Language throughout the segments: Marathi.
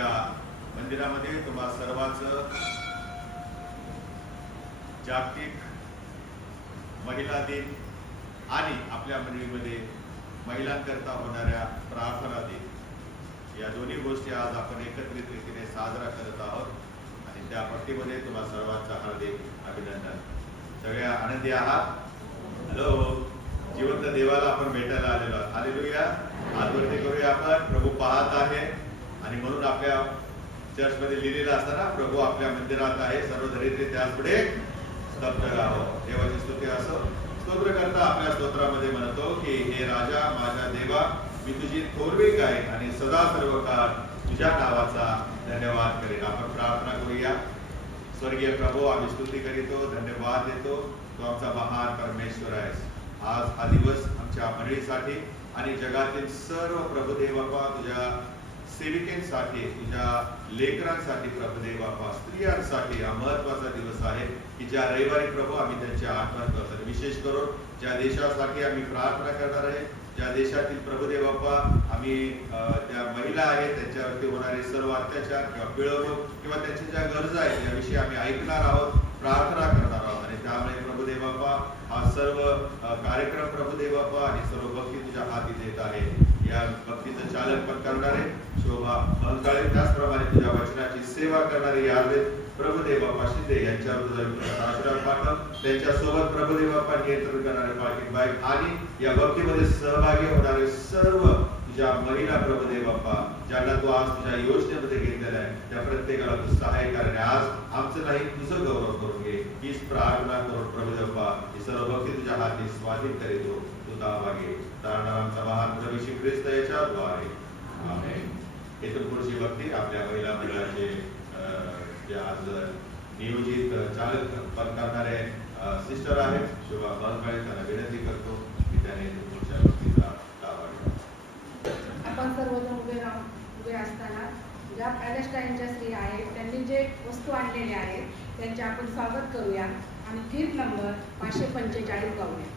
प्रभूच्या मंदिरामध्ये तुम्हा सर्वांचं जागतिक महिला दिन आणि आपल्या मंडळीमध्ये महिलांकरता होणाऱ्या प्रार्थना दिन या दोन्ही गोष्टी आज आपण एकत्रित रीतीने साजरा करत आहोत आणि त्या पट्टीमध्ये तुम्हा सर्वांचं हार्दिक अभिनंदन. सगळ्या आनंदी आहात? हॅलो, जिवंत देवाला आपण भेटायला आलेलो आहोत. हालेलुया. हातवरती करूया आपण. प्रभू पाहत आहे आणि म्हणून आपल्या चर्चमध्ये लिहिलेलं असताना प्रभू आपल्या मंदिरात आहे, सर्व दरिद्री त्याचपुढे स्तब्ध राहावं. देवाची स्तुती असो. स्तोत्रकर्ता आपल्या स्तोत्रामध्ये म्हणतो की हे राजा माझ्या देवा, मी तुझी थोरवी गाईन आणि सदा सर्व काळ तुझ्या नावाचा धन्यवाद करेन. आपण प्रार्थना करूया. स्वर्गीय प्रभू, आम्ही स्तुती करीतो, धन्यवाद देतो. तू आमचा महान परमेश्वर आहेस. आज हा दिवस आमच्या मंडळीसाठी आणि जगातील सर्व प्रभुदेव बाप्पा, तुझ्या सेविकेंसाठी, तुझ्या लेकरांसाठी प्रभुदेव बाप्पा, स्त्रियांसाठी हा महत्वाचा दिवस आहे की ज्या रविवारी प्रभू आम्ही त्यांची आठवण करतो. विशेष करून ज्या देशासाठी आम्ही प्रार्थना करणार आहे, ज्या देशातील प्रभुदेव बाप्पा आम्ही त्या महिला आहेत त्यांच्यावरती होणारे सर्व अत्याचार किंवा पिळवणूक किंवा त्यांच्या ज्या गरजा आहेत याविषयी आम्ही ऐकणार आहोत, प्रार्थना करणार आहोत. आणि त्यामुळे प्रभुदेव बाप्पा हा सर्व कार्यक्रम प्रभुदेव बाप्पा आणि सर्व भक्ती तुझ्या हाती देत आहे. या भक्तीचं चालक पण करणारे शोभा महंकाळे, त्याचप्रमाणे तुझ्या वचनाची सेवा करणारे यादवे प्रभुदेव बाप्पा शिंदे यांच्यावर तुझा आशीर्वाद पाठव. त्यांच्यासोबत प्रभुदेव बाप्पा नियंत्रण करणारे पाटील बाईक आणि या भक्तीमध्ये सहभागी होणारे सर्व तुझ्या महिला प्रभुदेव बाप्पा ज्यांना तू आज तुझ्या योजनेमध्ये घेतलेला आहे त्या प्रत्येकाला तू सहाय्य कर. आज आमचं नाही, तुझं गौरव करून घे. हीच प्रार्थना करून प्रभुदेव बाप्पा ही सर्व भक्ती तुझ्या हाती स्वाधीन करीतो. तू दावा घे. तारणारा आमचा महान प्रभू श्री ख्रिस्त याच्याद्वारे आमेन. इथून पुढची भक्ती आपल्या महिला मंडळाचे जे आज नियोजित चालक पण करणारे सिस्टर आहेत शोभा महंकाळे, त्यांना विनंती करतो की त्याने पुढच्या भक्तीचा दावा घ्या. आपण सर्वजण उभे असताना ज्या पॅलेस्टाईनच्या स्त्रिया आहेत त्यांनी जे वस्तू आणलेल्या आहेत त्यांचे आपण स्वागत करूया आणि गीत नंबर 545 गाऊया.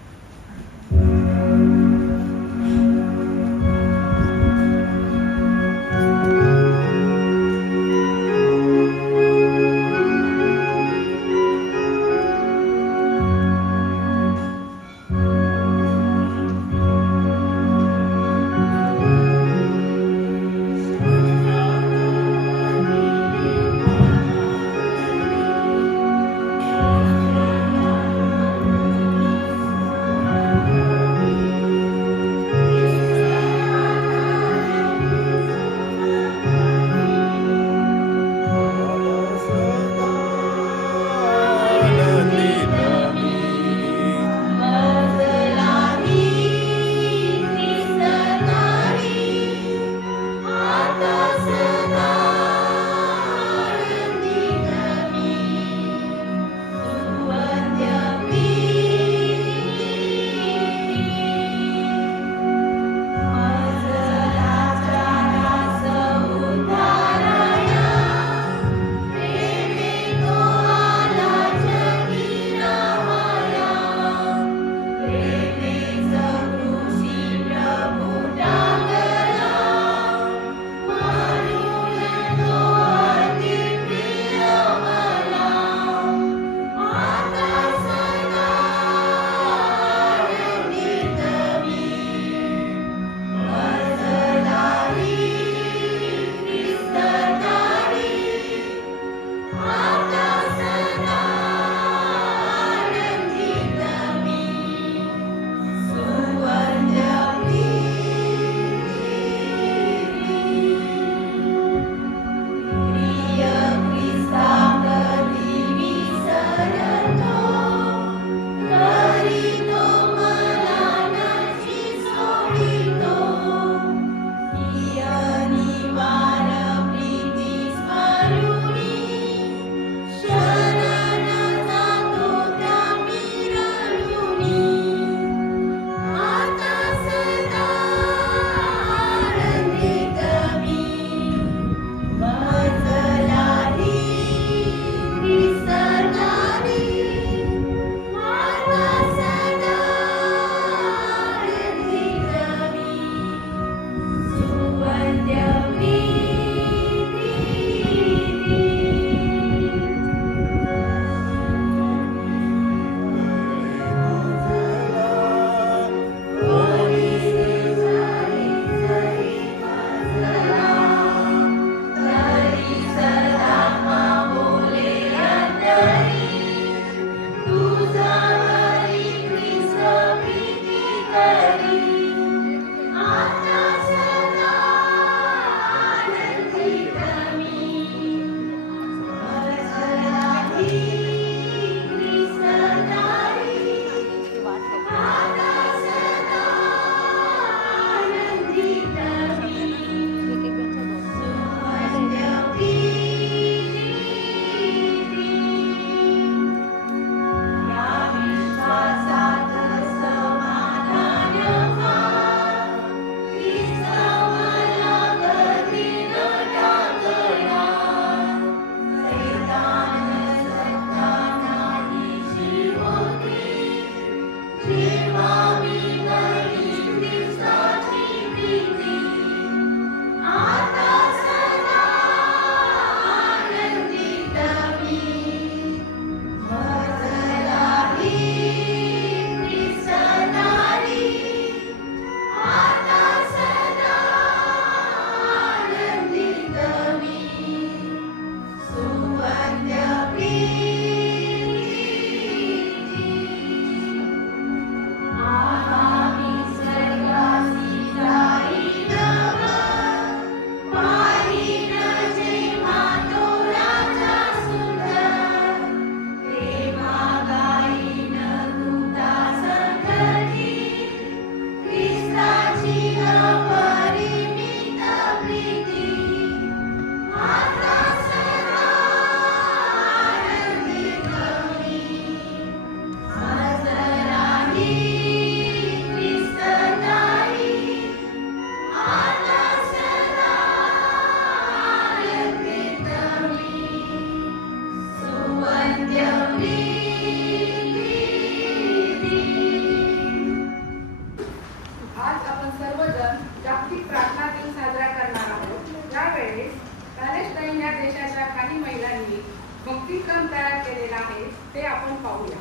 भक्तिक्रम तयार केलेला आहे ते आपण पाहूया.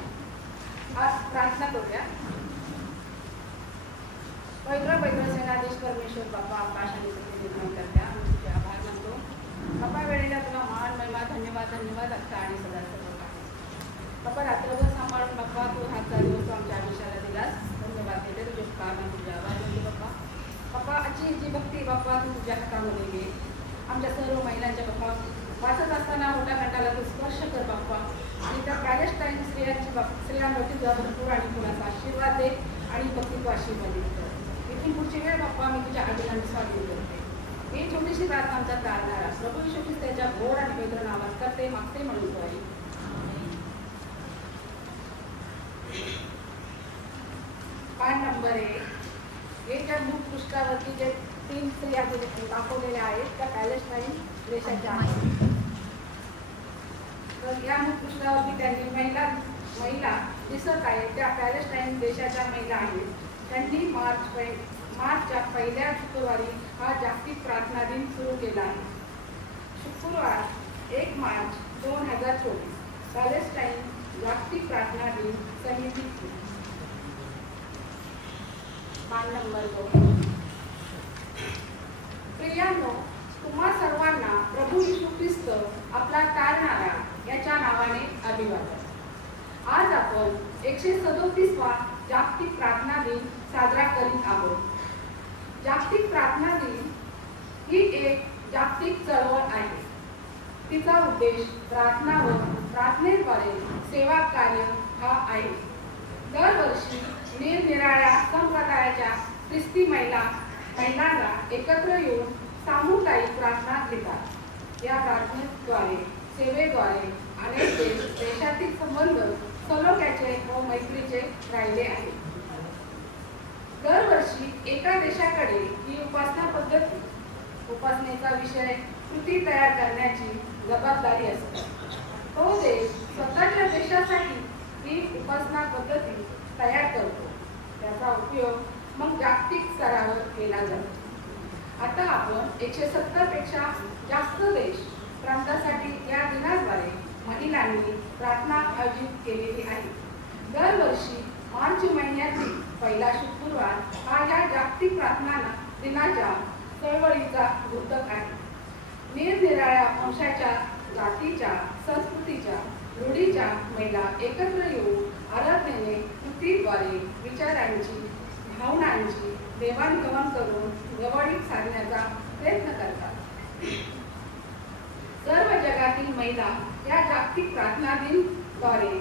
आज प्रार्थना करूया. पवित्र सेनाधीश परमेश्वर बाप्पा आकाश आणि पृथ्वी निर्माण करत्या तुझे आभार मानतो. बाप्पा वेळेला तुला मान महिमा धन्यवाद अख्खा आणि सदा सर्व बाप्पा रात्रभर सांभाळून बाप्पा तू हातचा दिवस आमच्या आयुष्याला दिलास. धन्यवाद देते तुझे कारण तुझे आभार मानतो बाप्पा. बाप्पा आजची जी भक्ती बाप्पा तू तुझ्या हातामध्ये घे. आमच्या सर्व महिलांच्या बाप्पा वाचत असताना मोठ्या घंटाला तू स्पर्श कर बाप्पा. आणि त्या पॅलेस्टाईन स्त्रियांवरती तुझा भरपूर आणि कुणाचा आशीर्वाद दे आणि भक्ती तू आशीर्वादित कर. इथून पुढची वेळ बाप्पा मी तुझ्या आठवणाने स्वागत करते. ही छोटीशी प्रार्थना आमचा प्रार्थना प्रभू येशू ख्रिस्ताच्या गोड आणि पवित्र नावात करते मागते म्हणून तो आहे. पान नंबर 1. हे ज्या मुखपृष्ठावरती जे 3 स्त्रिया दाखवलेल्या आहेत त्या पॅलेस्टाईन देशाच्या आहेत. तर या मुखपृष्ठावरती त्यांनी महिला दिसत आहेत त्या पॅलेस्टाईन देशाच्या महिला आहेत. त्यांनी मार्चच्या पहिल्या शुक्रवारी हा जागतिक प्रार्थना दिन सुरू केला आहे. शुक्रवार 1 मार्च 2024 पॅलेस्टाईन जागतिक प्रार्थना दिन समिती. मान नंबर 2. प्रियांनो, तुम्हा सर्वांना प्रभू येशू ख्रिस्त आपला तारणारा याच्या नावाने अभिवादन. आज आपण 137वा जागतिक प्रार्थना दिन साजरा करीत आहोत. जागतिक प्रार्थना दिन ही एक जागतिक चळवळ आहे. तिचा उद्देश प्रार्थना व प्रार्थनेद्वारे सेवा कार्य हा आहे. दरवर्षी निरनिराळ्या संप्रदायाच्या ख्रिस्ती महिलांना एकत्र येऊन सामुदायिक प्रार्थना घेतात. या प्रार्थनेद्वारे सेवेद्वारे अनेक देशातील संबंध सलोख्याचे व मैत्रीचे राहिले आहेत. दरवर्षी एका देशाकडे ही उपासनेचा विषय कृती तयार करण्याची जबाबदारी असते. तो देश स्वतःच्या देशासाठी ही उपासना पद्धती तयार करतो. त्याचा उपयोग मग जागतिक स्तरावर केला जातो. आता आपण 170 पेक्षा जास्त देश प्रांतासाठी या दिनाद्वारे महिलांनी प्रार्थना आयोजित केलेली आहे. दरवर्षी मार्च महिन्यातील पहिला शुक्रवार हा या जागतिक प्रार्थना दिनाच्या चळवळीचा द्योतक आहे. निरनिराळ्या वंशाच्या, जातीच्या, संस्कृतीच्या, रूढीच्या महिला एकत्र येऊन आराधनेने कृतीद्वारे विचारांची देवाणघेवाण करून जवळीक साधण्याचा प्रयत्न करतात. सर्व जगातील महिला या जागतिक प्रार्थना दिनद्वारे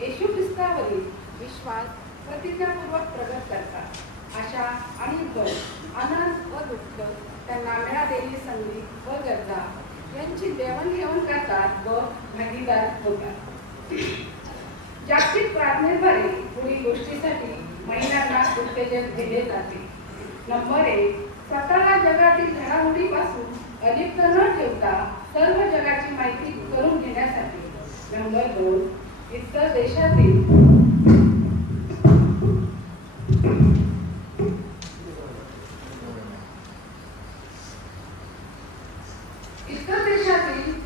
येशू ख्रिस्तावरील विश्वास प्रतिज्ञापूर्वक प्रगट करतात. आशा आणि बळ, आनंद व दुःख, त्यांना मिळालेली संधी व गरजा यांची देवाणघेवाण करतात व भागीदार होतात. जागतिक प्रार्थनेद्वारे पुढील गोष्टीसाठी महिलांना उत्तेजन दिले जाते. नंबर 1, स्वतःला जगातील घडामोडीपासून अलिप्त न ठेवता सर्व जगाची माहिती करून घेण्यासाठी. नंबर 2, इतर देशातील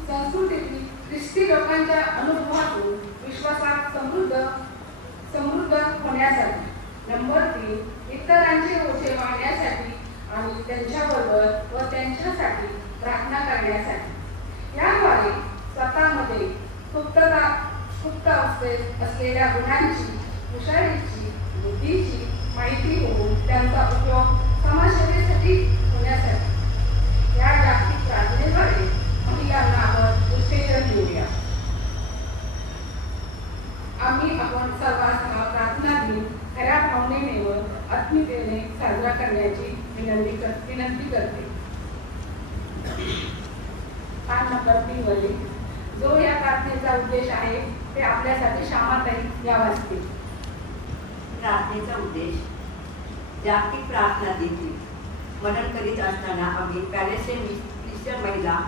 संस्कृतीतील ख्रिस्ती लोकांच्या अनुभवातून विश्वासात समृद्ध होण्यासाठी. नंबर 3, इतरांचे ओझे वाढण्यासाठी आणि त्यांच्याबरोबर व त्यांच्यासाठी प्रार्थना करण्यासाठी. याद्वारे स्वतःमध्ये सुप्त अवस्थेत असलेल्या गुणांची, हुशारीची, बुद्धीची माहिती होऊन त्यांचा उपयोग समाजसेवेसाठी होण्यासाठी. या जागतिक प्रार्थनेद्वारे महिलांना आपण उत्तेजन देऊया. आपण सर्वांना प्रार्थना दिन खऱ्या भावनेने व आत्मीयतेने साजरा करण्याची विनंती करते. पान नंबर 3 वरील जो या प्रार्थनेचा उद्देश आहे ते आपल्यासाठी श्यामाताई या वाचतील. प्रार्थनेचा उद्देश. जागतिक प्रार्थना दिन मनन करीत असताना आम्ही पॅलेस्टाईन ख्रिश्चन महिला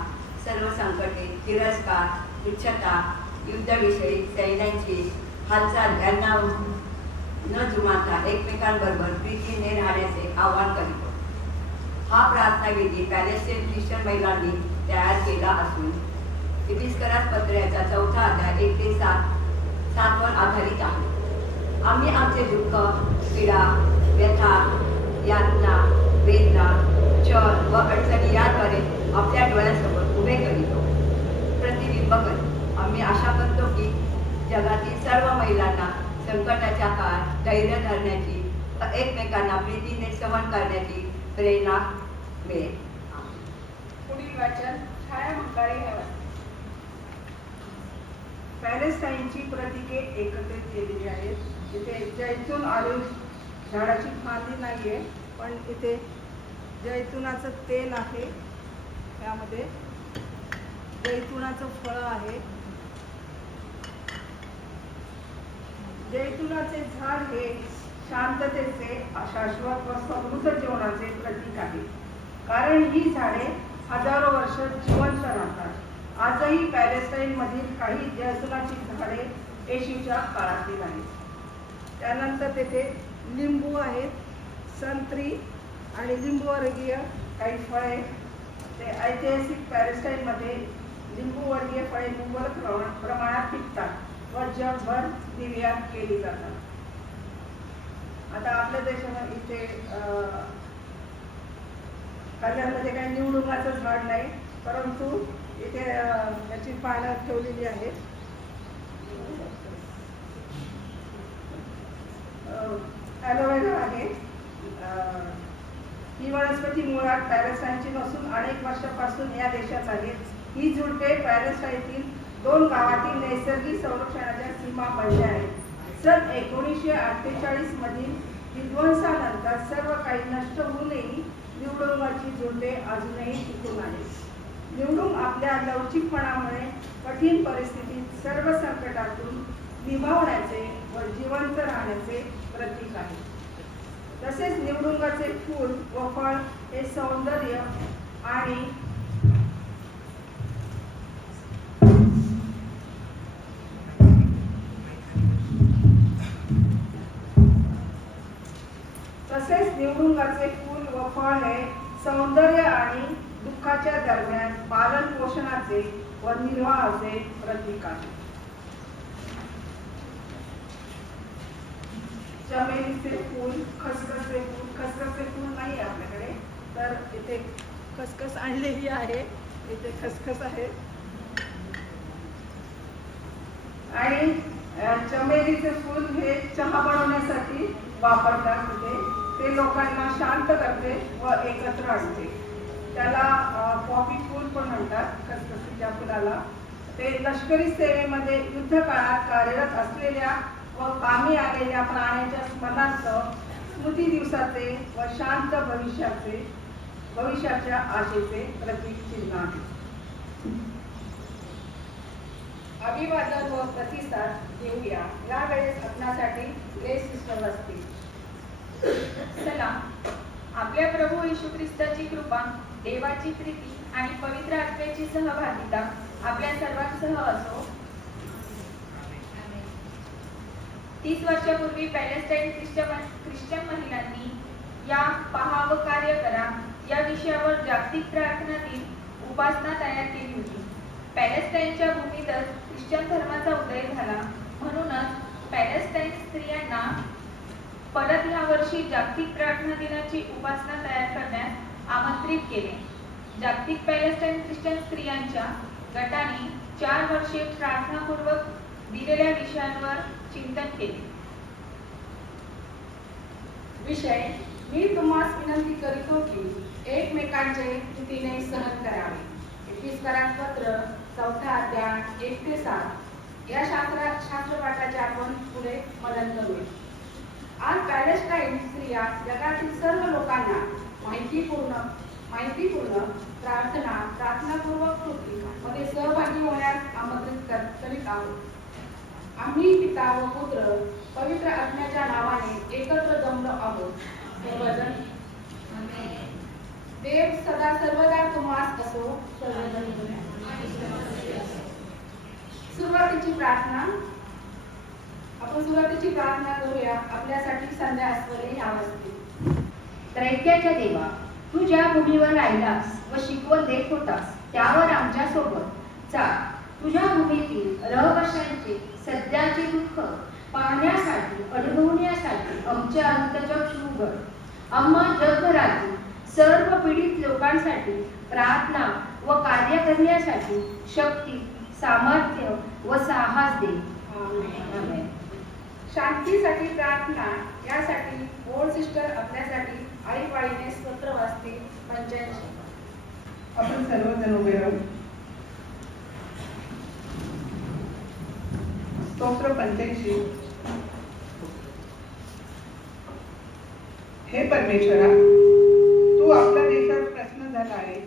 सर्व संकटे, तिरस्कार, तुच्छता, युद्धविषयी सैन्यांची हालचाल यांना न जुमानता एकमेकांबरोबर प्रीतीने राहण्याचे आवाहन करीतो. हा प्रार्थना विधी पॅलेस्टाईन ख्रिश्चन महिलांनी तयार केला असून एपिस्करास पत्र्याचा 4था अध्याय 1 ते 7 वर आधारित आहे. आम्ही आमचे दुःख, पीडा, व्यथा, यातना, वेदना, छळ व अडचणी याद्वारे आपल्या डोळ्यासमोर उभे करीतो. प्रतिबिंब करतो. आम्ही आशा करतो की जगातील सर्व महिलांना संकटाच्या काळात धैर्य धरण्याची व एकमेकांना प्रीतीने सहन करण्याची प्रेरणा मिळेल. पुढील वाचन छाया मंकाळे हे वाचतील. पॅलेस्टाईनची प्रतीके एकत्रित केलेली आहेत. इथे जैतून ऑलिव्ह झाडाची फांदी नाहीये, पण इथे जैतुनाचं तेल आहे, त्यामध्ये जैतुनाचं फळ आहे. जैतुनाचे झाड हे शांततेचे, शाश्वत व समृद्ध जीवनाचे प्रतीक आहे. कारण ही झाडे हजारो वर्ष जिवंत राहतात. आजही पॅलेस्टाईन मधील काही जैतुनाची झाडे येशूच्या काळातील आहेत. त्यानंतर तेथे लिंबू आहेत, संत्री आणि लिंबूवर्गीय काही फळे. ते ऐतिहासिक पॅलेस्टाईन मध्ये लिंबूवर्गीय फळे मुबलक प्रमाणात पिकतात व जगभर निर्यात केली जातात. आता आपल्या देशामध्ये इथे कल्याणमध्ये काही निवडुंगाचं झाड नाही, परंतु इथे त्याची पानं ठेवलेली आहेत. ॲलोवेरा आहे. ही वनस्पती मुळात पॅलेस्टाईनची नसून अनेक वर्षापासून या देशात आहे. ही झुडपे पॅलेस्टाईनतील 2 गावातील नैसर्गिक संरक्षणाच्या सीमा बनल्या आहेत. सन 1948 मधील विध्वंसानंतर सर्व काही नष्ट होऊनही निवडुंगाची झुडपे अजूनही टिकून आहेत. निवडुंग आपल्या लवचिकपणामुळे कठीण परिस्थितीत सर्व संकटातून निभावण्याचे व जिवंत राहण्याचे प्रतीक आहे. तसेच निवडुंगाचे फूल व फळ हे सौंदर्य आणि दुःखाच्या दरम्यान पालन पोषणाचे व निर्वाहाचे प्रतीक आहे. चमेलीचे फूल, खसखसचे फूल नाही आपल्याकडे, तर इथे खसखस आणलेली आहे. इथे खसखस आहे आणि चमेलीचे फूल हे चहा बनवण्यासाठी वापरतात. ते लोकांना शांत करते व एकत्र आणते. त्याला पॉपी फूल पण म्हणतात, खसखसीच्या फुलाला. ते लष्करी सेवेमध्ये युद्ध काळात कार्यरत असलेल्या व कामी आलेल्या प्राण्याच्या स्मरणार्थ स्मृती दिवसाचे व शांत भविष्याच्या आशेचे प्रतीक चिन्ह आहे. अभिवादन व प्रतिसाद देऊया. यावेळेस आपणासाठी ग्रेस सिस्टर असतील. सलाम. आपल्या प्रभू येशू ख्रिस्ताची कृपा, देवाची प्रीती आणि पवित्र आत्म्याची सहभागिता आपल्या सर्वांसह असो. 30 वर्षापूर्वी पॅलेस्टाईन ख्रिश्चन महिलांनी या पहा व कार्य करा या विषयावर जागतिक प्रार्थना दिन उपासना तयार केली होती. पॅलेस्टाईनच्या भूमीतच ख्रिश्चन धर्माचा उदय झाला. म्हणूनच पॅलेस्टाईन स्त्रियांना परत या वर्षी जागतिक प्रार्थना दिनाची उपासना तयार करण्यास आमंत्रित केले. जागतिक पॅलेस्टाईन ख्रिश्चन स्त्रियांच्या गटाने 4 वर्षे प्रार्थनापूर्वक दिलेल्या विषयांवर चिंतन केले. विषय: मी तुम्हास विनंती करीतो की एकमेकांचे प्रीतीने सहन करावे. एपिस्करात पत्र 4 अध्याय 1 ते 7 या शास्त्रपाठाचे आपण पुढे मनन करूया. आज पॅलेस्टाईन स्त्रिया जगातील सर्व लोकांना माहितीपूर्ण प्रार्थनापूर्वक कृती मध्ये सहभागी होण्यास आमंत्रित करीत आहोत. आम्ही पिता व पुत्र पवित्र आत्म्याच्या नावाने एकत्र जमलो आहोत. सर्वजण देव सदा सर्वदा तुम्हास असो. सुरुवातीची प्रार्थना करूया. आपल्यासाठी संध्या अस्वले ह्या असतील. त्रैक्याच्या देवा, तू ज्या भूमीवर राहिलास व शिकवण देत होतास त्यावर आमच्या सोबत चाल. तुझ्या भूमीतील रहिवाशांचे सध्याचे दुःख पाहण्यासाठी अनुभवण्यासाठी आमचे अंतःचक्षु उघड. आम्हा जगभरातील सर्व पीडित लोकांसाठी प्रार्थना व कार्य करण्यासाठी शक्ती, सामर्थ्य व साहस दे. आमेन. शांतीसाठी प्रार्थना यासाठी ओल्ड सिस्टर आपल्यासाठी आळीपाळीने स्तोत्र वाचतील. 85. आपण सर्वजण उभे राहू. स्तोत्र 85. हे परमेश्वरा, तू आपल्या देशात प्रसन्न झाला आहे.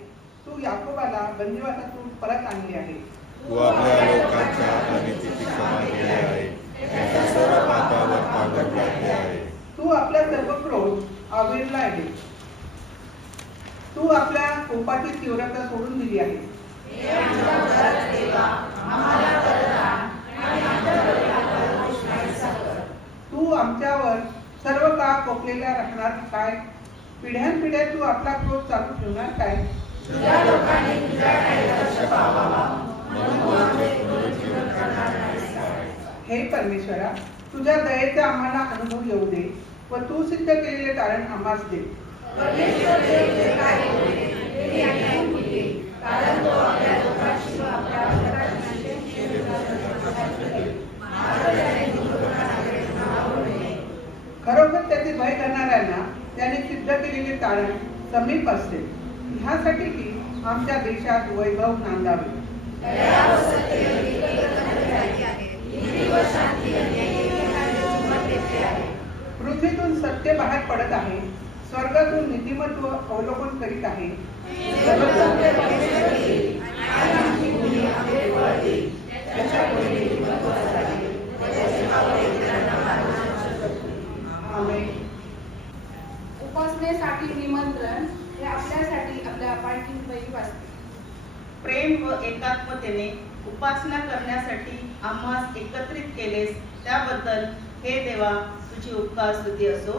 तू याकोबाला बंदिवासातून परत आणले आहे. तू आपल्या लोकांच्या अनितीची क्षमा केली आहे. त्यांच्या सर्व पापावर पांघर घातले आहे. तू आपला सर्व क्रोध आवरला आहे. तू आपल्या कोपाची तीव्रता सोडून दिली आहे. तू आमच्यावर सर्व काळ कोपलेल्या राहणार काय? पिढ्यानपिढ्या तू आपला क्रोध चालू ठेवणार काय? हे परमेश्वरा, तुझ्या दयेचा आम्हाला अनुभव येऊ दे व तू सिद्ध केलेले कारण आम्हास दे. खरोखर त्याचे भय करणाऱ्यांना त्याने सिद्ध केलेले कारण समीप असते, ह्यासाठी की आमच्या देशात वैभव नांदावे. पृथ्वीतून सत्य बाहेर पडत आहे. स्वर्गातून नीतिमत्व अवलोकन करीत आहे. उपासनेसाठी निमंत्रण हे आपल्यासाठी आपल्या पालखी पैकी वाचते. प्रेम व एकात्मतेने उपासना करण्यासाठी आम्हास एकत्रित केलेस त्याबद्दल हे देवा तुझी उपकार स्तुती असो.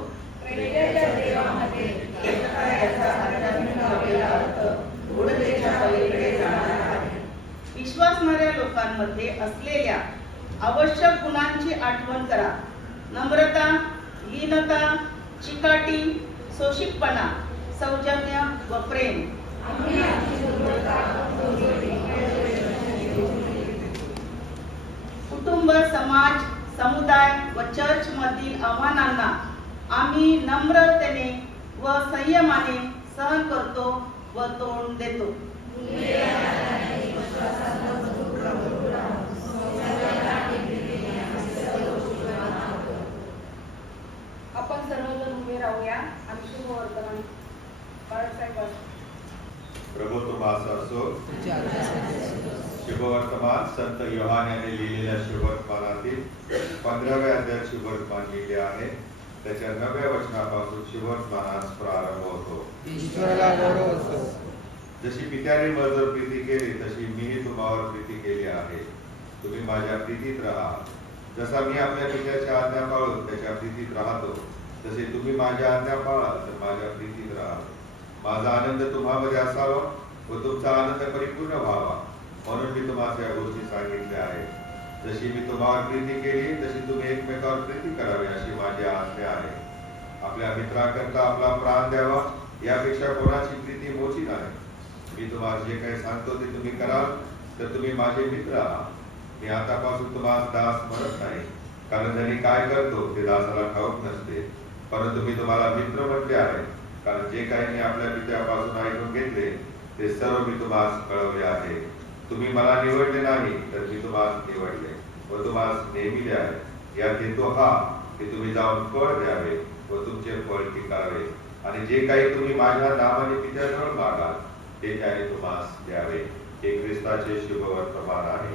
विश्वासणाऱ्या लोकांमध्ये असलेल्या आवश्यक गुणांची आठवण करा. नम्रता, लीनता, चिकाटी, सोशिकपणा, सौजन्य व प्रेम. कुटुंब, समाज, समुदाय व चर्च मधील आव्हानांना आम्ही नम्रतेने व संयमाने सहन करतो व तोंड देतो. आपण सर्वजण उभे राहूया आणि शुभ वर्तमान बाळासाहेब. प्रभू तुम्हास असो. शुभवर्तमान संत योहान यांनी लिहिलेल्या शुभवर्तमानातील 15व्या अध्यायात शुभवर्तमान लिहिले आहे. त्याच्या 9व्या वचनापासून शुभवर्तमानास प्रारंभ होतो. ईश्वराला गौरव असो. जशी पित्याने माझ्यावर प्रीती केली तशी मीही तुम्हावर प्रीती केली आहे. तुम्ही माझ्या प्रीतीत राहा. जसा मी आपल्या पित्याच्या आज्ञा पाळून त्याच्या प्रीतीत राहतो तसे तुम्ही माझ्या आज्ञा पाळाल तर माझ्या प्रीतीत राहाल. माझा आनंद तुम्हामध्ये असावा व तुमचा आनंद परिपूर्ण व्हावा म्हणून मी तुम्हाला या गोष्टी सांगितल्या आहेत. जशी मी तुम्हावर प्रीती केली तशी तुम्ही एकमेकावर प्रीती करावी अशी माझी आज्ञा आहे. आपल्या मित्राकरता आपला प्राण द्यावा यापेक्षा कोणाची प्रीती मोठी नाही. मी तुम्हाला जे काही सांगतो ते तुम्ही कराल तर तुम्ही माझे मित्र आहात. मी आतापासून तुम्हाला दास म्हणत नाही कारण ज्यांनी काय करतो ते दासाला ठाऊक नसते, परंतु मी तुम्हाला मित्र म्हटले आहे कारण जे काही मी आपल्या पित्यापासून ऐकून घेतले ते सर्व मी तुम्हाला कळवले आहे. तुम्ही मला निवडले नाही तर मी तुम्हाला निवडले व तुम्हाला नेमिले आहे. यात हेतू हा की तुम्ही जाऊन फळ द्यावे व तुमचे फळ टिकावे आणि जे काही तुम्ही माझ्या नावाने पित्याजवळ मागाल ते त्याने तुम्हाला द्यावे. हे ख्रिस्ताचे शुभवर्तमान आहे.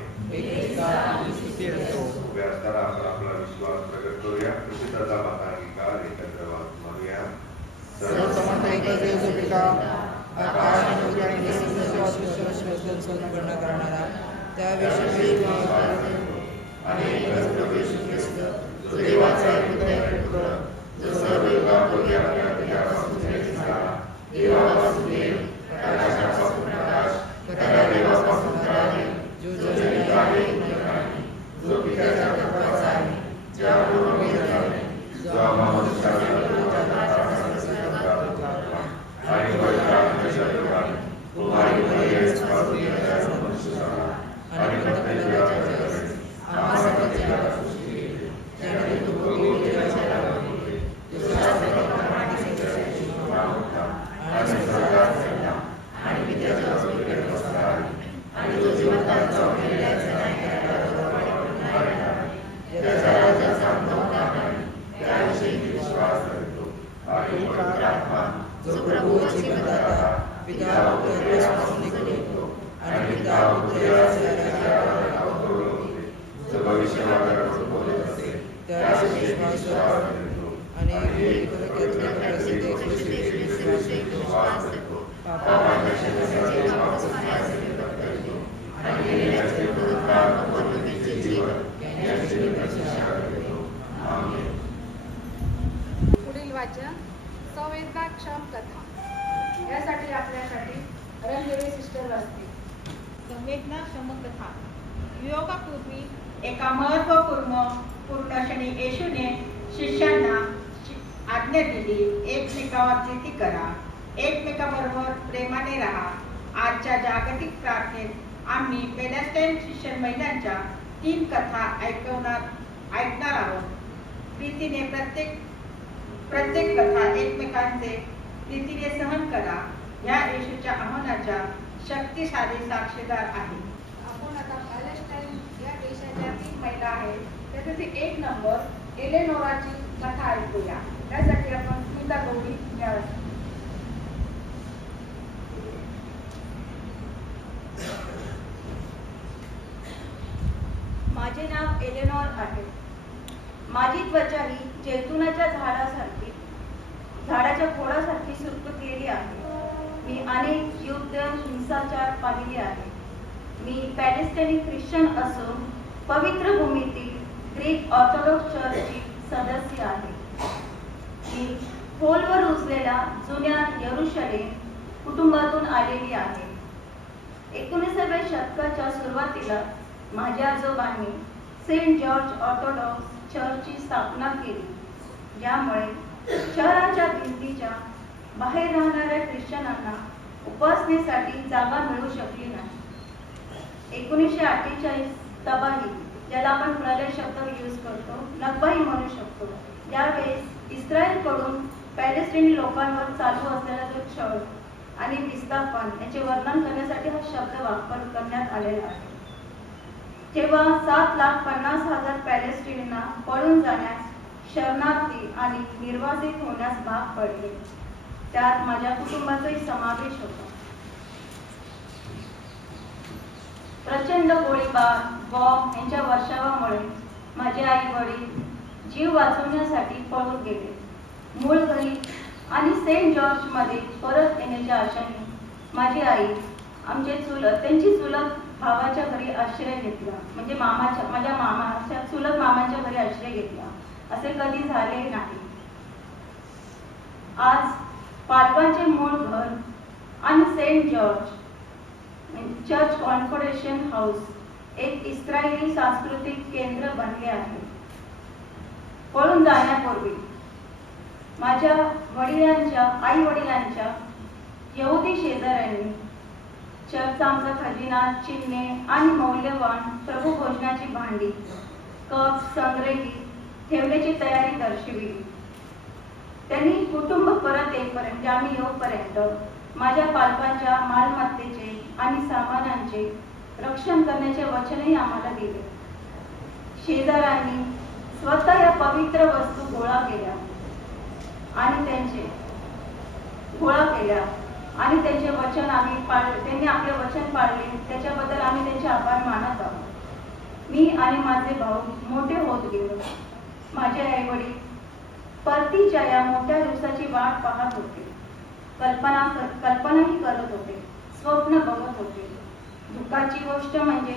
उभे असताना आपण आपला विश्वास प्रकट करूया. प्रसिद्धाचा अंगीकार एकत्र म्हणूया. सर्वसमर्थ एकच देव जो पिता आकाश आणि पृथ्वी आणि संपूर्ण करणारा त्याविषयी आणि प्रभू येशू ख्रिस्त जो देवाचा पुत्र जो सर्व युगापूर्वी आपल्या पित्यापासून झाला देवापासून देव प्रकाशापासून प्रकाश खऱ्या देवापासून खरा देव जो जनित आहे जो पित्याच्या गर्भाचा आहे ज्यापूर्वी जो आम्हा मनुष्याला आणि वैद्यकाच्या युगात कुमारी मरियेस पासून येणारा मनुष्य झाला आणि प्रत्येक आम्हा सर्वांच्या सृष्टी केली ज्याने तो भोगवलेल्या लाभले दुसऱ्या प्रमाणे सत्याची शिकवण होता आणि स्वर्गात चढला आणि पित्याच्या जोडीकडे बसला आणि तो जिवंतांचा उठलेल्याचा त्याच्या राज्याचा अंत नाही त्याविषयी मी विश्वास करतो. आणि पवित्र आत्मा जो प्रभू व जीवनदाता पिता व पुत्रापासून निघतो आणि पिता व पुत्राच्या अवतरले होते जो भविष्यवाण्याकडून बोलत असेल त्याविषयी विश्वास करतो आणि एक विश्वास करतो. पापांच्या क्षमेसाठी माफी करतो आणि येण्याचे पुनरुत्थान व पूर्णतेचे जीवन याची मी प्रतीक्षा करतो. आमेन. पुढील वाचन संवेदनाक्षम कथा. यासाठी आपल्यासाठी रंगेरी सिस्टर वाचते. संवेदनाक्षम कथा. योगापूर्वी एका महत्वपूर्ण क्षणी येशूने शिष्यांना आज्ञा दिली, एकमेकावर प्रीती करा, एकमेकाबरोबर प्रेमाने राहा. आजच्या जागतिक प्रार्थनेत आम्ही पॅलेस्टाईन ख्रिश्चन महिलांच्या 3 कथा ऐकणार आहोत. प्रीतीने प्रत्येक कथा एकमेकांचे प्रीतीने सहन करा या येशूच्या आव्हानाच्या शक्तिशाली साक्षीदार आहे. आपण आता पॅलेस्टाईन या देशाच्या 3 महिला आहेत त्याच्यातील 1 नंबर एलेनोराची कथा ऐकूया. त्यासाठी आपण स्मिता गौरी या माझे नाव एलेनॉर आहे. माझी त्वचा ही जैतुनाच्या झाडाच्या खोडासारखी सुरकुतलेली आहे. मी अनेक युद्ध हिंसाचार पाहिले आहे. मी पॅलेस्टाईनी ख्रिश्चन असून पवित्र भूमीतील ग्रीक ऑर्थोडॉक्स चर्चची सदस्य आहे. मी खोलवर रुजलेल्या जुन्या यरुशलेम कुटुंबातून आलेली आहे. 19व्या शतकाच्या सुरुवातीला माझ्या आजोबांनी सेंट जॉर्ज ऑर्थोडॉक्स चर्चची स्थापना केली, ज्यामुळे शहराच्या भिंतीच्या बाहेर राहणाऱ्या ख्रिश्चनांना उपासनेसाठी जागा मिळू शकली नाही. 1948 तबाही, ज्याला आपण प्रलय शब्द यूज करतो, नकबाही म्हणू शकतो, यावेळेस इस्रायलकडून पॅलेस्टिनी लोकांवर चालू असलेला जो छळ आणि विस्थापन याचे वर्णन करण्यासाठी हा शब्द वापर करण्यात आलेला आहे. जेव्हा 7,50,000 पॅलेस्टिनींना पळून जाण्यास, शरणार्थी आणि निर्वासित होण्यास भाग पडले, त्यात माझ्या कुटुंबाचाही समावेश होता. प्रचंड गोळीबार, बॉम्ब यांच्या वर्षावामुळे माझे आई वडील जीव वाचवण्यासाठी पळून गेले. मूळ घरी आणि सेंट जॉर्ज मध्ये परत येण्याच्या आशेने माझी आई त्यांची चुलत भावाच्या घरी आश्रय घेतला, म्हणजे माझ्या मामाच्या चुलत मामाच्या घरी आश्रय घेतला. असे कधी झाले नाही. आज पालकांचे मूळ घर आणि सेंट जॉर्ज चर्च कॉन्फरेशन हाऊस एक इस्रायली सांस्कृतिक केंद्र बनले आहे. पळून जाण्यापूर्वी माझ्या आई वडिलांच्या यहुदी शेजाऱ्यांनी चर्चचा आमचा खजिना, चिन्हे आणि मौल्यवान प्रभू भोजनाची भांडी, कप संग्रही ठेवण्याची तयारी दर्शविली. त्यांनी कुटुंब परत येईपर्यंत, आम्ही येऊपर्यंत माझ्या पालकांच्या मालमत्तेचे आणि सामानांचे रक्षण करण्याचे वचनही आम्हाला दिले. शेजाऱ्यांनी स्वतः या पवित्र वस्तू गोळा केल्या आणि त्यांचे वचन आम्ही पाळले. त्यांनी आपले वचन पाळले, त्याच्याबद्दल आम्ही त्यांचे आभार मानत आहोत. मी आणि माझे भाऊ मोठे होत गेलो. माझे आई वडील परतीच्या या मोठ्या दिवसाची वाट पाहत होते. कल्पनाही करत होते, स्वप्न बघत होते. दुःखाची गोष्ट म्हणजे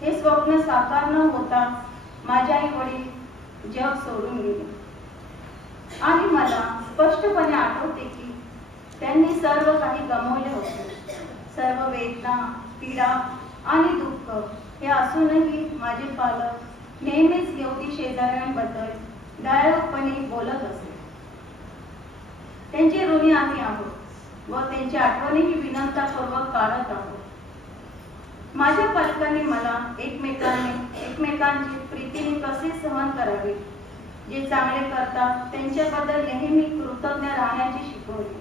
हे स्वप्न साकार न होता माझे आई वडील जग सोडून गेले. आणि मला स्पष्टपणे आठवते की त्यांनी सर्व काही गमावले होते. सर्व वेदना, पीडा आणि दुःख हे असूनही माझे पालक नेहमीच यहुदी शेजाऱ्यांबद्दल दयाळूपणे बोलत असे. त्यांचे ऋणी आम्ही आहोत व त्यांची आठवणीही विनंतापूर्वक काढत आहोत. माझ्या पालकांनी मला एकमेकांची प्रीतीने कसे सहन करावे, जे चांगले करतात त्यांच्याबद्दल नेहमी कृतज्ञ राहण्याची शिकवली.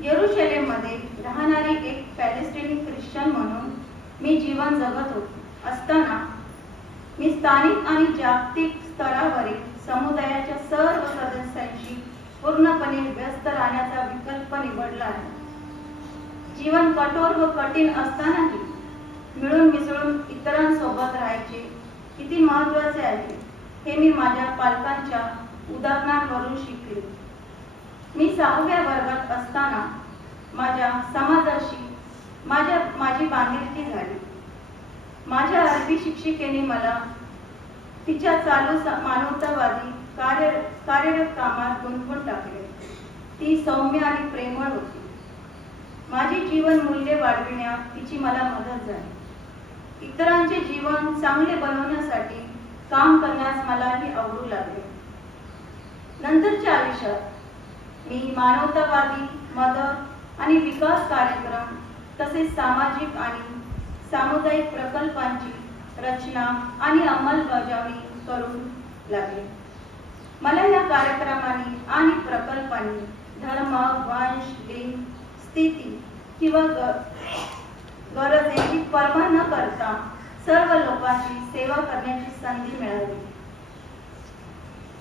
येरुशलेम मध्ये राहणारी एक पॅलेस्टिनी ख्रिश्चन म्हणून मी जीवन जगत असताना मी स्थानिक आणि जागतिक स्तरावरील समुदायाच्या सर्व सदस्यांशी पूर्णपणे व्यस्त राहण्याचा विकल्प निवडला आहे. जीवन कठोर व कठीण असतानाही मिळून मिसळून इतरांसोबत राहायचे किती महत्त्वाचे आहे हे मी माझ्या पालकांच्या उदाहरणांवरून शिकले. मी 6व्या वर्गात असताना माझ्या समाजाशी माझी बांधिलकी झाली. माझ्या अरबी शिक्षिकेने मला तिच्या चालू मानवतावादी कार्यरत कामात गुंतवून टाकले. ती सौम्य आणि प्रेमळ होती. माझी जीवन मूल्य वाढविण्यात तिची मला मदत झाली. इतरांचे जीवन चांगले बनवण्यासाठी काम करण्यास मलाही आवडू लागले. नंतरच्या आयुष्यात मी मानवतावादी मदत आणि विकास कार्यक्रम तसेच सामाजिक आणि सामुदायिक प्रकल्पांची रचना आणि अंमलबजावणी करू लागले. मला या कार्यक्रमांनी आणि प्रकल्पांनी धर्म, वंश, लिंग, स्थिती किंवा गरज याची पर्वा न करता सर्व लोकांची सेवा करण्याची संधी मिळाली.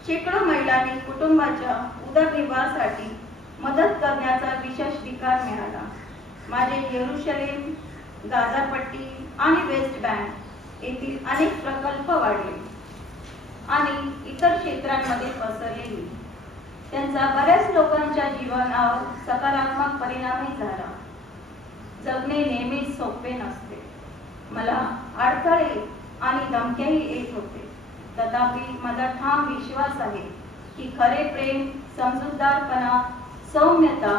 शेकडो महिलांनी कुटुंबाच्या उदरनिर्वाहासाठी मदत करण्याचा विशेष अधिकार मिळाला. माझे येरुशलेम, गाझापट्टी आणि वेस्ट बँक येथील अनेक प्रकल्प वाढले आणि इतर क्षेत्रांमध्ये पसरले. त्यांचा बऱ्याच लोकांच्या जीवनावर सकारात्मक परिणामही झाला. जगणे नेहमीच सोपे नसते. मला अडथळे आणि धमक्याही येत होते. तथापि माझा ठाम विश्वास आहे की खरे प्रेम, समजूतदारपणा, सौम्यता,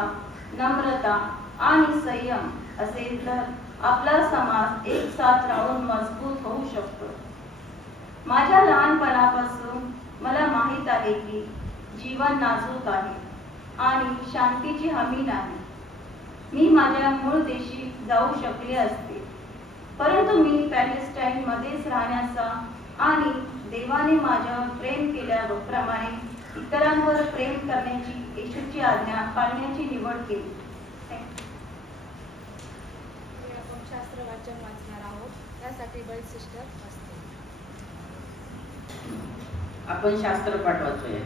नम्रता आणि संयम असेल तर आपला समाज एक साथ राहून मजबूत होऊ शकतो. माझ्या लहानपणापासून मला माहीत आहे की जीवन नाजूक आहे आणि शांतीची हमी नाही. मी माझ्या मूळ देशी जाऊ शकले असते, परंतु मी पॅलेस्टाईन मध्येच राहण्याचा आणि देवाने माझ्यावर प्रेम केल्याप्रमाणे इतरांवर प्रेम करण्याची येशूची आज्ञा पाळण्याची निवड केली. आपण शास्त्र वाचन वाचणार आहोत. त्यासाठी बैल सिस्टर असते. आपण शास्त्र पाठ वाचूया.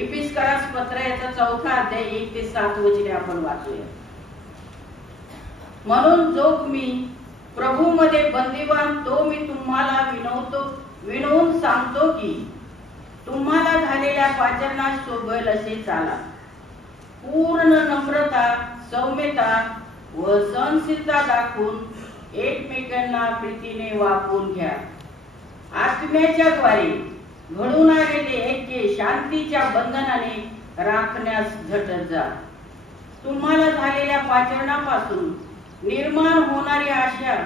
इफिसकरास पत्र याचा 4था अध्याय 1 ते 7 वचने आपण वाचूया. म्हणून जो मी प्रभू मध्ये बंदीवान तो मी तुम्हाला विनवून सांगतो की तुम्हाला झालेल्या पाचरणास शोभेल असे चाला. पूर्ण नम्रता, सौम्यता व सहनशीलता दाखवून एकमेकांना प्रीतीने वापरून घ्या. आत्म्याच्या द्वारे घडून आलेले ऐक्य शांतीच्या बंधनाने राखण्यास झटत जा. तुम्हाला झालेल्या पाचरणापासून निर्माण होणारी आशा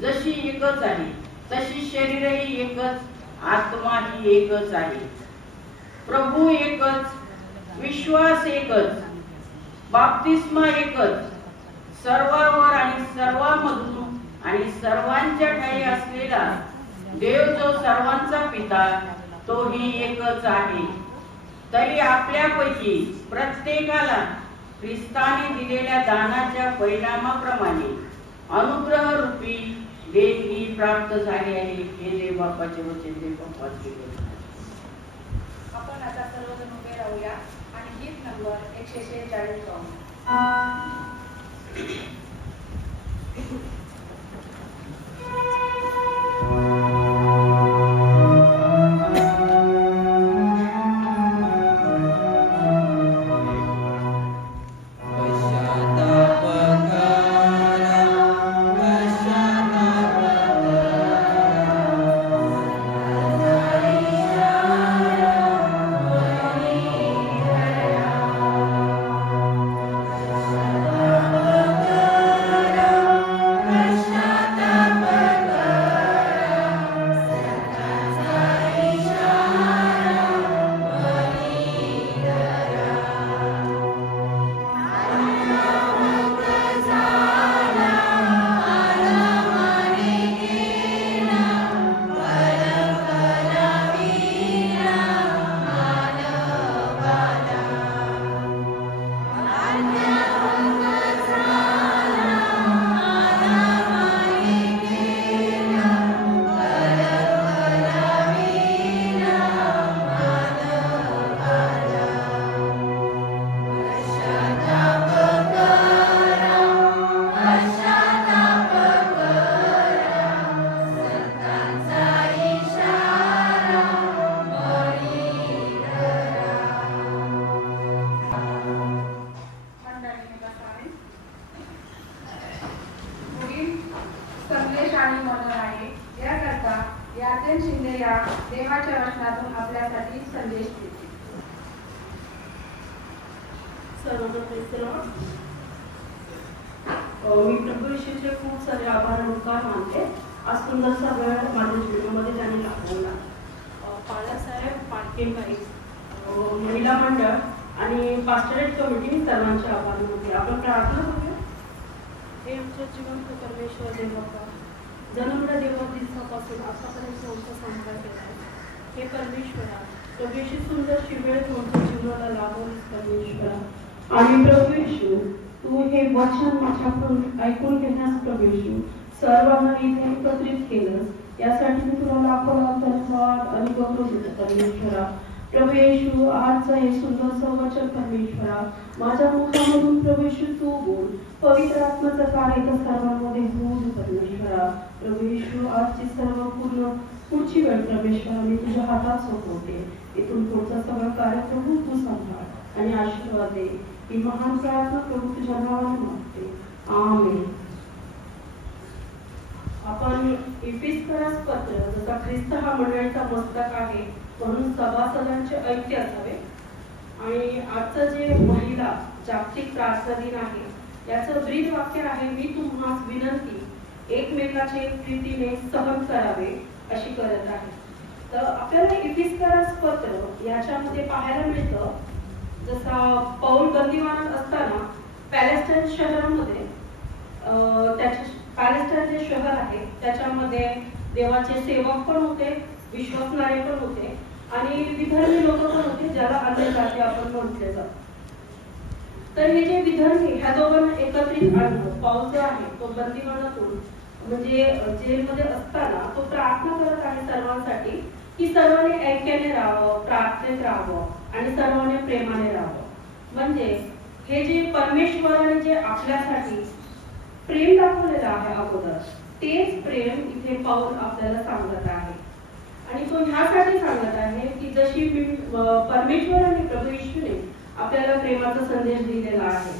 जशी एकच आहे तशी शरीरही एकच, आत्माही एकच आहे. प्रभू एकच, विश्वास एकच, बाप्तिस्मा एकच, सर्वांवर आणि सर्वांमधून आणि सर्वांच्या ठाई असलेला देव जो सर्वांचा पिता तोही एकच आहे. तरी आपल्यापैकी प्रत्येकाला ख्रिस्ताने दिलेल्या दानाच्या परिणामाप्रमाणे अनुग्रह रूपी देणगी प्राप्त झाली आहे. हे देव बाप्पाचे वचन देव बाप्पाचे वचन. आपण आता सर्वजण उभे राहूया आणि गीत नंबर 146 गाऊ. मी प्रभू येशूचे खूप सारे आभार उपकार मानते. आज सुंदरसा वेळ माझ्या जीवनामध्ये त्यांनी लागला. बाळासाहेब पाटकेंबाई, महिला मंडळ आणि पास्टरेट कमिटी सर्वांचे आभार मानते. आपण प्रार्थना करूया. हे आमच्या जिवंत परमेश्वर देवबाप्पा, जन्मल्या देवा दिवसापासून आतापर्यंत आमचा सांभाळ केला. हे परमेश्वरा, प्रभू येशू सुंदरशी वेळ तुमच्या जीवनाला लाभवलीस परमेश्वरा. आणि प्रभू येशू, तू हे वचन माझ्याकडून ऐकून घेण्यास प्रभू येशू सर्वांना इथे एकत्रित केलं. यासाठी मी तुला लाखो धन्यवाद आणि गौरव देतो परमेश्वरा. प्रभू येशू, आजचं हे सुंदरसं वचन परमेश्वरा माझ्या मुखामधून प्रभू येशू तू बोल. पवित्र आत्म्याचं कार्य तर सर्वांमध्ये होऊ दे परमेश्वरा. प्रभू येशू, आजची सर्व पुढची वेळ परमेश्वरा मी तुझ्या हातात सोपवते. इथून पुढचं सगळं कार्य प्रभू तू सांभाळ आणि आशीर्वाद दे. ही महान प्रार्थना प्रभू तुझ्या नावाने मागते. आमेन. आपण इफिसकरास पत्र, जसा ख्रिस्त हा मंडळीचा मस्तक आहे म्हणून सभासदांचे ऐक्य असावे. आणि आजचं जे महिला जागतिक प्रार्थना दिन आहे याचं ब्रीद वाक्य आहे, मी तुम्हाला विनंती एकमेकाचे प्रीतीने सहन करावे अशी करत आहे. तर आपल्याला इफिसकरास पत्र याच्यामध्ये पाहायला मिळतं, जसा पौल बंदीवानात असताना पॅलेस्टाईन शहरामध्ये पॅलेस्टाईन जे शहर आहे त्याच्यामध्ये देवाचे सेवक पण होते, विश्वासणारे पण होते आणि विधर्मी लोक पण होते, ज्याला अन्य जाती आपण म्हटले जातो. तर हे जे विधर्मी ह्या दोघांना एकत्रित आणलं, पाऊल जो आहे तो बंदिवानातून म्हणजे जेलमध्ये असताना तो प्रार्थना करत आहे सर्वांसाठी की सर्वांनी ऐक्याने राहावं, प्रार्थनेत राहावं आणि सर्वांनी प्रेमाने राहावं. म्हणजे हे जे परमेश्वराने जे आपल्यासाठी प्रेम दाखवलेलं आहे अगोदर, तेच प्रेम इथे पाऊल आपल्याला सांगत आहे. आणि तो ह्यासाठी सांगत आहे की जशी परमेश्वराने प्रभू येशूने आपल्याला प्रेमाचा संदेश दिलेला आहे.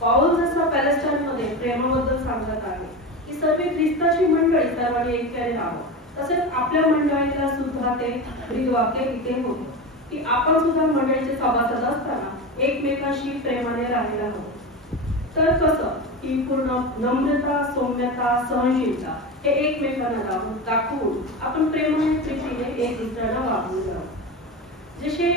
पाऊल जसा पॅलेस्टाईनमध्ये प्रेमाबद्दल सांगत आहे की सर्व ख्रिस्ताची मंडळी सर्वांनी ऐक्याने राहावं, तसेच आपल्या मंडळीला सुद्धा ते ब्रीदवाक्य इथे होतं की आपण सुद्धा मंडळीचे सभासद असताना एकमेकांशी प्रेमाने राहायला हवं. तर कसं की पूर्ण नम्रता, सौम्यता, सहनशीलता हे एकमेकांना दाखवून आपण प्रेमाने प्रीतीने एक दुसऱ्याला वागवून जावं. जसे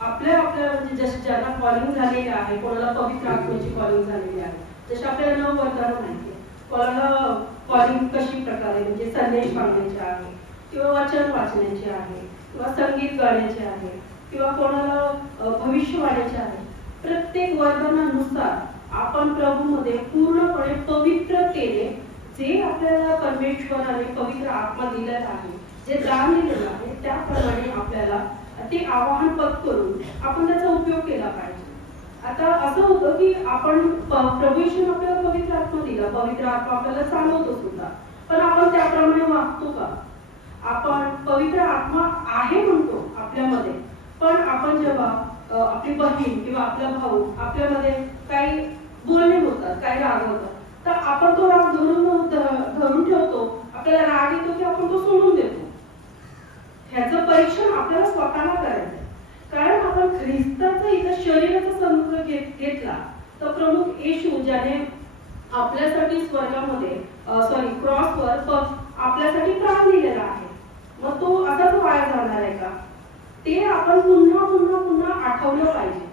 आपल्या म्हणजे जसे ज्यांना कॉलिंग झालेली आहे, कोणाला पवित्र आत्म्याची कॉलिंग झालेली आहे, जसे आपल्याला 9 वरदान माहिती आहे, कोणाला कॉलिंग कशी प्रकारे म्हणजे संदेश सांगण्याचे आहे किंवा वचन वाचण्याचे आहे किंवा संगीत गाण्याचे आहे किंवा कोणाला भविष्यवाण्याचे आहे. प्रत्येक वरदानानुसार आपण प्रभूमध्ये पूर्णपणे पवित्रतेने जे आपल्याला परमेश्वराने पवित्र आत्मा दिलेला आहे, जे दान दिलेलं आहे, त्याप्रमाणे आपल्याला ते आवाहन पत्करून आपण त्याचा उपयोग केला पाहिजे. आता असं होतं की आपण प्रभू येशूने आपल्याला पवित्र आत्मा दिला, पवित्र आत्मा आपल्याला चालवतो सुद्धा, पण आपण त्याप्रमाणे वागतो का? आपण पवित्र आत्मा आहे म्हणतो आपल्यामध्ये, पण आपण जेव्हा आपली बहीण किंवा आपला भाऊ आपल्यामध्ये काही बोलणे होतात, काही राग होतात, तर आपण तो राग धरून ठेवतो, आपल्याला राग येतो की आपण तो सोडून देतो. ह्याचं परीक्षण आपल्याला स्वतःला करायचं. कारण आपण ख्रिस्ताचा इथं शरीराचा संदर्भ घेतला तर प्रभू येशू ज्याने आपल्यासाठी स्वर्गामध्ये क्रॉसवर आपल्यासाठी प्राण दिलेला आहे, मग तो असाच वाया जाणार आहे का? ते आपण पुन्हा पुन्हा पुन्हा आठवलं पाहिजे.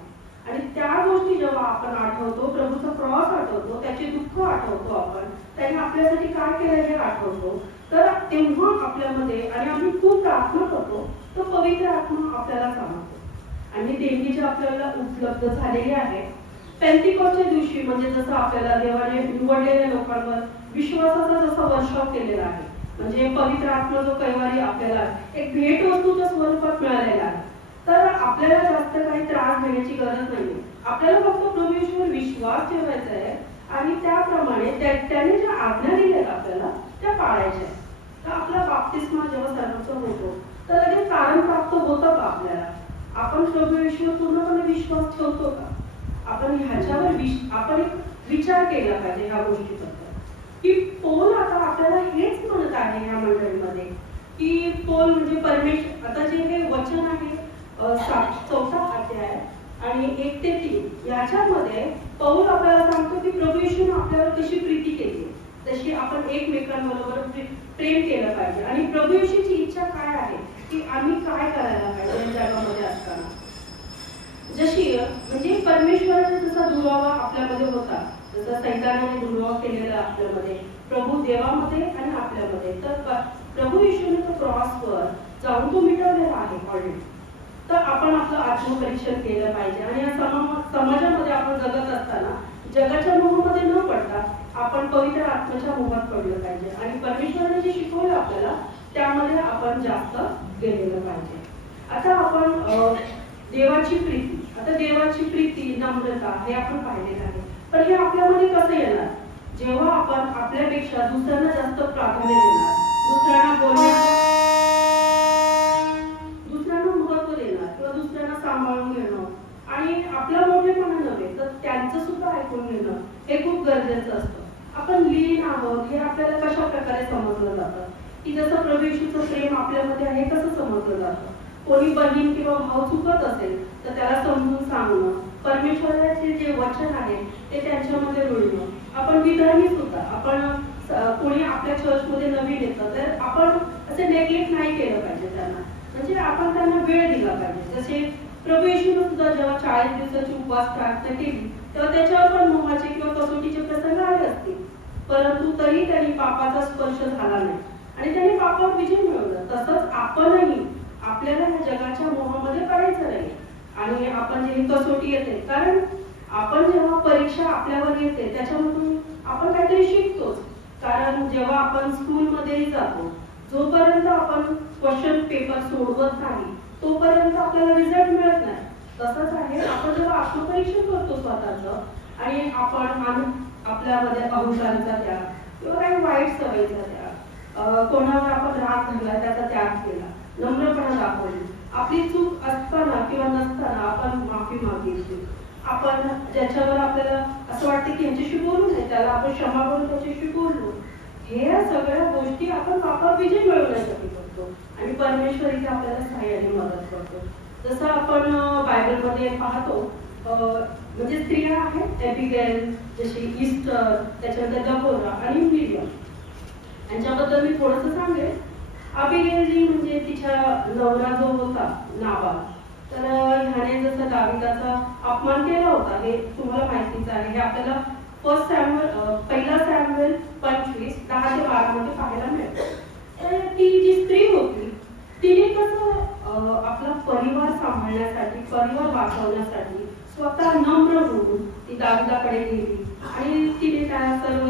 आणि त्या गोष्टी जेव्हा आपण आठवतो, प्रभूचा क्रॉस आठवतो, त्याचे दुःख आठवतो, आपण त्याने आपल्यासाठी काय केलं हे आठवतो, तर तेव्हा आपल्यामध्ये आणि आम्ही खूप प्रार्थना करतो तर पवित्र आत्मा आपल्याला सांगतो. आणि देणगी जी आपल्याला उपलब्ध झालेली आहे पेंटिकॉस्टच्या दिवशी, म्हणजे जसं आपल्याला देवाने निवडलेल्या लोकांवर विश्वासाचा जसा वर्षाव केलेला आहे, म्हणजे पवित्र आत्मा जो कैवारी आपल्याला एक भेट वस्तूच्या स्वरूपात मिळालेला आहे, तर आपल्याला जास्त काही त्रास घेण्याची गरज नाही. आपल्याला फक्त प्रभू येशूवर विश्वास ठेवायचा आहे आणि त्याप्रमाणे त्याने ज्या आज्ञा दिल्या आपल्याला त्या पाळायच्या. तर आपला बाप्तिस्मा जेव्हा सर्वस्व होतो तर लगेच कारण प्राप्त होतं का आपल्याला? आपण प्रभू येशूवर पूर्णपणे विश्वास ठेवतो का? आपण ह्याच्यावर आपण एक विचार केला पाहिजे ह्या गोष्टीबद्दल की पौल आता आपल्याला हेच म्हणत आहे ह्या मंडळीमध्ये की पौल म्हणजे परमेश्वर, आता जे हे वचन आहे 4 अध्याय आणि 1 ते 3 याच्यामध्ये पौल आपल्याला सांगतो की प्रभू येशूने आपल्याला कशी प्रीती केली, तशी आपण एकमेकांबरोबर प्रेम केलं पाहिजे. आणि प्रभू येशूची इच्छा काय आहे की आम्ही काय करायला पाहिजे जगामध्ये असताना. जशी म्हणजे परमेश्वराने जसा दुरावा आपल्यामध्ये होता, जसा सैतानाने दुरावा केलेला आपल्यामध्ये, प्रभू देवामध्ये आणि आपल्यामध्ये, तर प्रभू येशूने तो क्रॉसवर जाऊन तो मिटवलेला आहे ऑलरेडी. तर आपण आपलं आत्मपरीक्षण केलं पाहिजे. आणि या समाजामध्ये आपण जगत असताना जगाच्या मोहामध्ये न पडता आपण पवित्र आत्म्याच्या मोहात पडलं पाहिजे आणि परमेश्वराने जे शिकवलं आपल्याला त्यामध्ये आपण जास्त गेलेलं पाहिजे. आता आपण देवाची प्रीती, आता देवाची प्रीती, नम्रता हे आपण पाहिलेलं आहे, पण हे आपल्यामध्ये कसं येणार? जेव्हा आपण आपल्यापेक्षा दुसऱ्यांना जास्त प्राधान्य देणार, दुसऱ्यांना महत्व देणार किंवा दुसऱ्यांना सांभाळून घेणं आणि आपला मोठेपणा नव्हे तर त्यांचं सुद्धा ऐकून घेणं हे खूप गरजेचं असतं. आपण लीन आहोत हे आपल्याला कशा प्रकारे समजलं जातं की जसं प्रभू येशूचं प्रेम आपल्यामध्ये आहे कसं समजलं जातं. कोणी बहीण किंवा भाऊ चुकत असेल तर त्याला समजून सांगणं, परमेश्वराचे जे वचन आहे ते त्यांच्यामध्ये रुळणं. आपण विधर्मी सुद्धा, आपण कोणी आपल्या चर्चमध्ये नवीन येतं तर आपण असे नेग्लेक्ट नाही केलं पाहिजे त्यांना, म्हणजे आपण त्यांना वेळ दिला पाहिजे. जसे प्रभू येशूने सुद्धा जेव्हा 40 दिवसाची उपवास प्रार्थना केली तेव्हा त्याच्यावर पण मोहाचे किंवा कसोटीचे प्रसंग आले असतील, परंतु तरी त्यांनी पापाचा स्पर्श झाला नाही आणि त्यांनी पापावर विजय मिळवला. तसंच आपणही आपल्याला या जगाच्या मोहामध्ये पडायचं नाही आणि आपण जे कसोटी येते, कारण आपण जेव्हा परीक्षा आपल्यावर येते त्याच्यामधून आपण काहीतरी शिकतोच. कारण जेव्हा आपण स्कूलमध्येही जातो, जोपर्यंत आपण क्वेश्चन पेपर सोडवत नाही तोपर्यंत आपल्याला रिझल्ट मिळत नाही. तसंच आहे, आपण जेव्हा आत्मपरीक्षण करतो स्वतःचं आणि आपण आपल्यामध्ये अहंकाराचा त्याग किंवा काही वाईट सवयीचा त्याग, कोणावर आपण राग धरला त्याचा त्याग केला, नम्रपणा दाखवली, आपली चूक असताना किंवा नसताना आपण माफी मागितली, आपण ज्याच्यावर आपल्याला असं वाटतं की यांच्याशी बोलू नये त्याला आपण क्षमा करून त्याच्याशी बोललो, हे सगळ्या गोष्टी आपण पापावर विजय मिळवण्यासाठी करतो आणि परमेश्वर इथे आपल्याला सहाय्याने मदत करतो. जसं आपण बायबलमध्ये पाहतो, म्हणजे स्त्रिया आहेत एबिगेल, जशी इस्टर, त्याच्यानंतर दबोरा आणि मिरियम, यांच्याबद्दल मी थोडंसं सांगेन. अबिगेल जी म्हणजे तिच्या नवरा जो होता नाबाल, तर ह्याने जसं दाविदाचा अपमान केला होता हे तुम्हाला माहितीच आहे. हे आपल्याला पहिला सॅम्युएल 25:10-12 मध्ये पाहायला मिळतं. तर ती जी स्त्री होती तिने कसं आपला परिवार सांभाळण्यासाठी, परिवार वाचवण्यासाठी स्वतः नम्र होऊन ती दाविदाकडे गेली आणि तिने त्या सर्व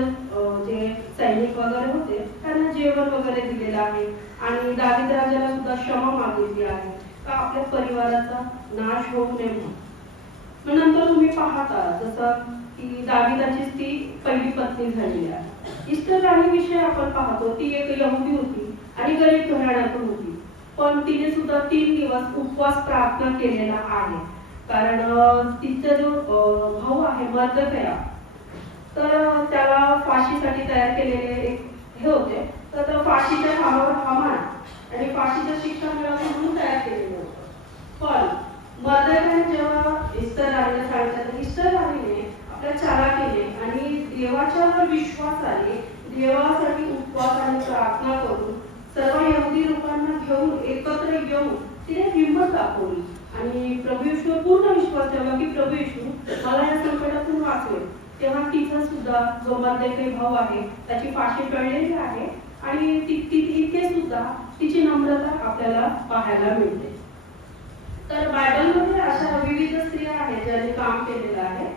जे सैनिक वगैरे होते त्यांना जेवण वगैरे दिलेलं आहे आणि दाविद राजाला सुद्धा क्षमा मागितली आहे का आपल्या परिवाराचा नाश होऊ नये म्हणून. मग नंतर तुम्ही पाहता जसं की दाविदाची ती पहिली पत्नी झालेली आहे. इस्टर राणीविषयी आपण पाहतो, ती एक यहुदी होती आणि गरीब घराण्यातून होती, पण तिने सुद्धा 3 दिवस उपवास प्रार्थना केलेला आहे. कारण तिचा जो भाऊ आहे मर्दकया, तर त्याला फाशीसाठी तयार केलेले एक हे होते, तर फाशीच्या खांबावर हामान आणि फाशीच्या शिक्षा मिळावी म्हणून तयार केलेलं होतं. पण मर्दकयाने जेव्हा इस्टर राणीला सांगितलं तर इस्टर राणीने आपल्या चालाकीने आणि देवाच्यावर विश्वासाने देवासाठी उपवास आणि प्रार्थना करून सर्व यहुदी लोकांना घेऊन एकत्र येऊन तिने हिंमत दाखवली आणि प्रभू येशूवर पूर्ण विश्वास ठेवला की प्रभू येशू मला या संकटातून वाचवेल. तेव्हा तिचा सुद्धा जो मर्दकय भाऊ आहे त्याची फाशी टळलेली आहे आणि इथे सुद्धा तिची नम्रता आपल्याला पाहायला मिळते. तर बायबलमध्ये अशा विविध स्त्रिया आहेत ज्यांनी काम केलेलं आहे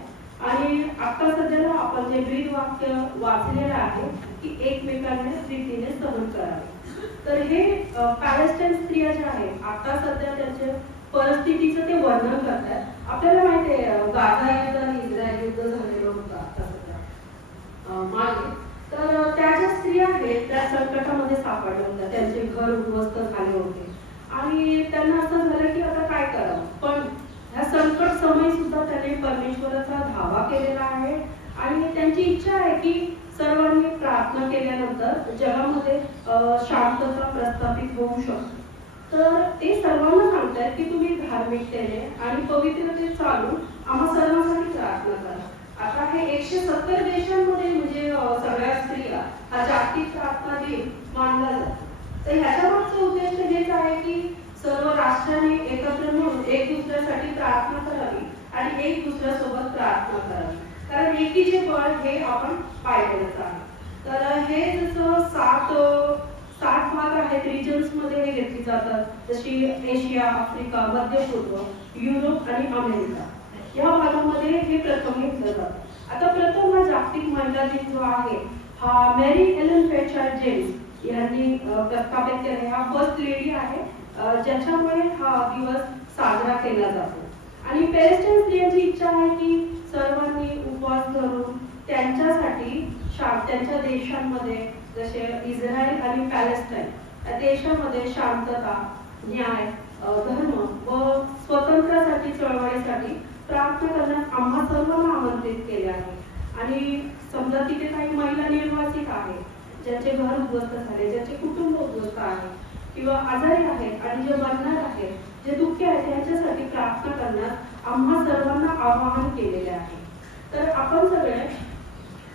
आणि आता सध्याला आपण जे ब्रीद वाक्य वाचलेलं आहे की एकमेकांना प्रीतीने सहन करावे. तर हे पॅलेस्टाईन स्त्रिया ज्या आहेत आता सध्या त्यांच्या परिस्थितीचं ते वर्णन करतात. आपल्याला माहिती आहे गाझा युद्ध आणि इस्रायल युद्ध झालेलं होतं आता सध्या मागे, तर त्या ज्या स्त्रिया आहेत त्या संकटामध्ये सापडल्या होत्या, त्यांचे घर उद्ध्वस्त झाले होते आणि त्यांना असं झालं की आता काय करावं. पण ह्या संकट समय सुद्धा त्याने परमेश्वराचा धावा केलेला आहे आणि त्यांची इच्छा आहे की सर्वांनी प्रार्थना केल्यानंतर जगामध्ये शांतता प्रस्थापित होऊ शकते. तर ते सर्वांना सांगतात की तुम्ही धार्मिकतेने आणि पवित्रतेने चालून आम्हा सर्वांसाठी प्रार्थना करा. आता हे 170 देशांमध्ये म्हणजे सगळ्या स्त्रिया हा जागतिक प्रार्थना दिन मानला जातो. तर ह्याच्या मागचा उद्देश हेच आहे की सर्व राष्ट्रांनी एकत्र मिळून एक दुसऱ्यासाठी प्रार्थना करावी आणि एक दुसऱ्यासोबत प्रार्थना करावी. कारण एकीचे बळ हे आपण पाहिलेलंच आहे. तर हे जसं 7 भाग आहेत, रिजन्स मध्ये हे घेतली जातात, जशी एशिया, आफ्रिका, मध्य पूर्व, युरोप आणि अमेरिका या भागामध्ये हे प्रथम घेतलं जातं. आता प्रथम हा जागतिक महिला दिन जो आहे हा मेरी एलन फेचार्ड जेम्स यांनी प्रस्थापित केला. हा फर्स्ट लेडी आहे ज्याच्यामुळे हा दिवस साजरा केला जातो. आणि पॅलेस्टाईन स्त्रियांची इच्छा आहे की सर्वांनी उपवास धरून त्यांच्यासाठी त्यांच्या देशांमध्ये जसे इस्रायल आणि पॅलेस्टाईन या देशामध्ये शांतता, न्याय, धर्म व स्वातंत्र्यासाठी चळवळीसाठी प्रार्थना करण्यास आम्हा सर्वांना आमंत्रित केले आहे. आणि समजा तिथे काही महिला निर्वासित आहेत, ज्यांचे घर उद्ध्वस्त झाले, ज्यांचे कुटुंब उद्ध्वस्त आहे किंवा आजारी आहेत आणि जे मरणार आहेत, जे दुःखी आहेत, त्यांच्यासाठी प्रार्थना करण्यास आम्हा सर्वांना आवाहन केलेले आहे. तर आपण सगळे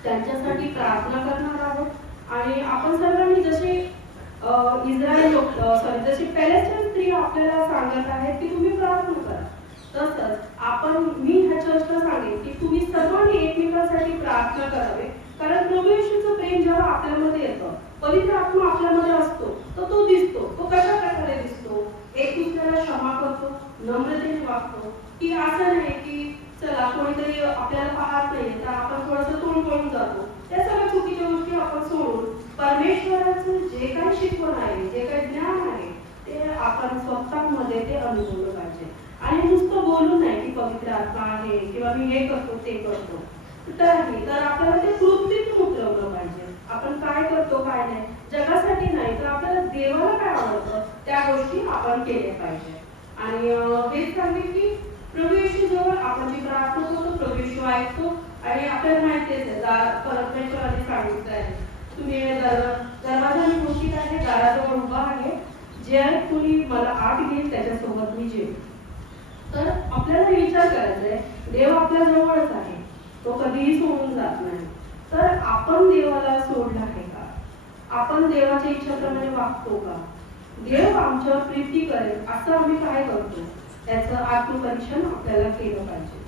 त्यांच्यासाठी प्रार्थना करणार आहोत आणि आपण सर्वांनी जसे जशी पॅलेस्टाईन स्त्री आपल्याला सांगत आहेत की तुम्ही प्रार्थना करा, तसंच मी ह्या चर्चला सांगेन की तुम्ही सर्वांनी एकमेकांसाठी प्रार्थना करावे. कारण प्रभू येशूचं प्रेम जेव्हा आपल्यामध्ये येतं, पवित्र आत्मा आपल्यामध्ये असतो, तर तो दिसतो. तो कशा प्रकारे दिसतो? एक वागतो की असं नाही की चला कोणीतरी आपल्याला पाहत नाही तर आपण थोडंसं तोंड पळून जातो. त्या सगळ्या चुकीच्या गोष्टी आपण सोडून परमेश्वराचं जे काही शिकवण आहे, जे काही ज्ञान आहे ते आपण स्वतःमध्ये ते अनुभवलं पाहिजे. आणि नुसतं बोलून नाही की पवित्र आत्मा आहे किंवा मी हे करतो ते करतो तर आपल्याला ते कृतीतून उतरवलं पाहिजे. आपण काय करतो काय नाही जगासाठी नाही तर आपल्याला देवाला काय आवडतं त्या गोष्टी आपण केल्या पाहिजे. आणि हेच सांगेल की प्रभू येशू जवळ आपण जी प्रार्थना करतो प्रभू येशू ऐकतो. आणि आपल्याला माहितीच आहे परमेश्वराने सांगितलं आहे तुम्ही दरवाजा मी घोषित आहे दाराजवळ उभा आहे जे कुणी मला आत घेईल त्याच्यासोबत मी जेव. तर आपल्याला विचार करायचा आहे देव आपल्या जवळच आहे, तो कधीही सोडून जात नाही. तर आपण देवाला सोडला आहे का? आपण देवाच्या इच्छेप्रमाणे वागतो का? देव आमच्यावर प्रीती करेल असं आम्ही काय करतो त्याचं आत्मपरीक्षण आपल्याला केलं पाहिजे.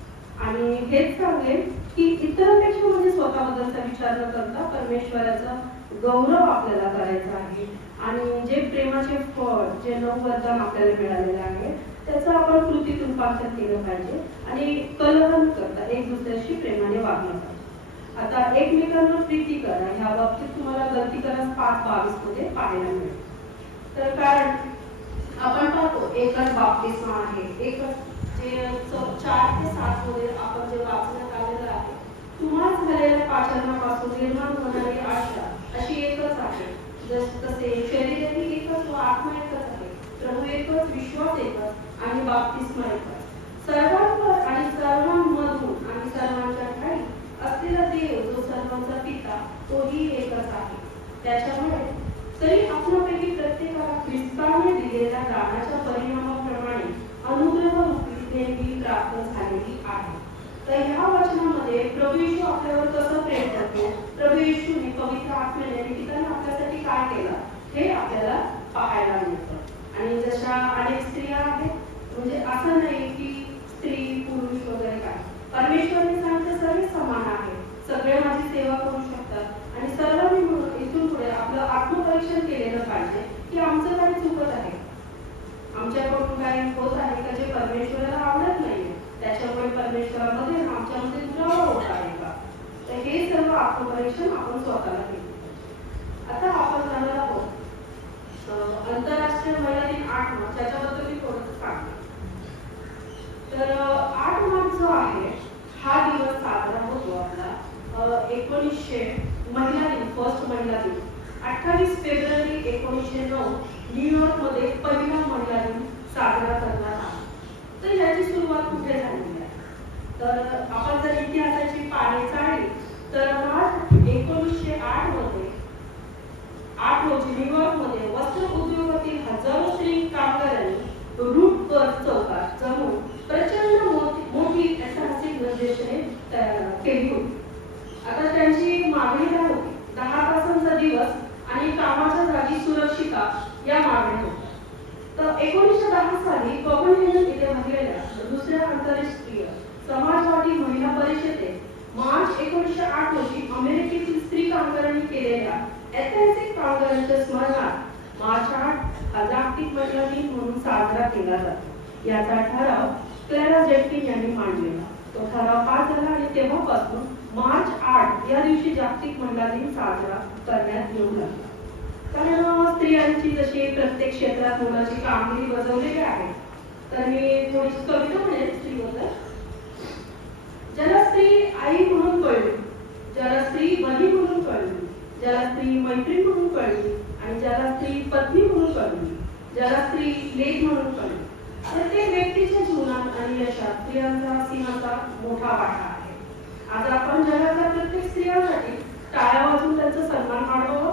आणि हेच सांगेल की इतरांपेक्षा म्हणजे स्वतःबद्दलचा विचार न करता परमेश्वराचा गौरव आपल्याला करायचा आहे. आणि जे प्रेमाचे फळ जे नववरदान आपल्याला मिळालेलं आहे त्याचं आपण कृतीत रूपांतर केलं पाहिजे. आणि कलह न करता एक दुसऱ्याशी प्रेमाने वागलं पाहिजे. आता एकमेकांना प्रीती करा ह्या बाबतीत तुम्हाला गलतीकरण 5:22 मध्ये पाहायला मिळेल. तर कारण आपण पाहतो एकच बाप्तिस्मा आहे, एकच जे 4 ते 7 मध्ये आपण जे वाचण्यात आलेलं आहे तुम्हाला झालेल्या पाचनापासून निर्माण होणारी आशा अशी एकच आहे. तसे शरीरही एकच व आत्मा एकच आहे, प्रभू एकच, विश्वास एकच आणि बाप्तिस्मा एकच. सर्वांवर आणि सर्वांमधून आणि सर्वांच्या ठाई असलेला देव जो सर्वांचा पिता तोही एकच आहे. त्याच्यामुळे तरी आपल्यापैकी प्रत्येकाला ख्रिस्ताने दिलेल्या दानाच्या परिणामाप्रमाणे अनुग्रह रूपी प्राप्त झालेली आहे. तर ह्या वचनामध्ये प्रभू येशू आपल्यावर कसं प्रेम करतो, प्रभू येशूने पवित्र आत्म्याने निकिताने आपल्यासाठी काय केलं हे आपल्याला पाहायला मिळतं. आणि जशा अनेक स्त्रिया आहेत म्हणजे असं नाही की स्त्री पुरुष वगैरे काय, परमेश्वरने सांगितलं सर्व समान आहे, सगळे माझी सेवा करू शकतात आणि सर्वांनी म्हणून इथून पुढे आपलं आत्मपरीक्षण केलेलं पाहिजे की आमचं काही चुकत आहे, आमच्याकडून काही होत आहे का जे परमेश्वराला आवडत नाहीये, त्याच्यामुळे परमेश्वरामध्ये आमच्यामध्ये दुरावा होत आहे का. तर हे सर्व आत्मपरीक्षण आपण स्वतःला केलं. आता आपण जाणार आहोत आंतरराष्ट्रीय महिला दिन 8 मार्च त्याच्याबद्दल मी थोडंसं सांगते. तर 8 मार्च जो आहे हा दिवस साजरा होतो आपला 1900 महिला दिन, फर्स्ट महिला दिन. 28 फेब्रुवारी 1909 न्यूयॉर्क मध्ये पहिला महिला दिन साजरा करण्यात आला. तर याची सुरुवात कुठे झालेली आहे तर आपण जर इतिहासाची पाने चाळली तर मार्च 1908 मध्ये 8 रोजी न्यूयॉर्क मध्ये वस्त्र उद्योगातील हजारो स्त्री कामगारांनी रूट कर्ज चौकात जमून प्रचंड मोठी ऐतिहासिक निर्देशने केली होती. आता त्यांची मागणी काय होती, 10 तासांचा दिवस आणि कामाच्या जागी सुरक्षिता या मागण्या होत्या. तर 1910 साली कोपेनहेगन येथे भरलेल्या दुसऱ्या आंतरराष्ट्रीय समाजवादी महिला परिषदेत मार्च 1908 रोजी अमेरिकेतील स्त्री कामगारांनी केलेल्या ऐतिहासिक कामगारांच्या स्मरणार्थ मार्च 8 हा जागतिक महिला दिन म्हणून साजरा केला जातो. याचा ठराव क्लेरा जेटकिन यांनी मांडलेला. तो ठराव पास झाला आणि तेव्हापासून मार्च 8 या दिवशी जागतिक महिला दिन साजरा करण्यात येऊ लागला. कारण स्त्रियांची जशी प्रत्येक क्षेत्रात मोलाची कामगिरी बजावलेली आहे तर मी थोडीशी कविता म्हणेन स्त्रीबद्दल. ज्याला स्त्री आई म्हणून कळली, ज्याला स्त्री बहिणी म्हणून कळली, ज्याला स्त्री मैत्रीण म्हणून कळली आणि ज्याला स्त्री पत्नी म्हणून कळली, ज्याला स्त्री लेक म्हणून कळली, प्रत्येक व्यक्तीच्या जीवनात आणि यशात स्त्रियांचा सिंहाचा मोठा वाटा आहे. आज आपण जगातल्या प्रत्येक स्त्रियांसाठी टाळ्या वाजवून त्यांचा सन्मान वाढवावा.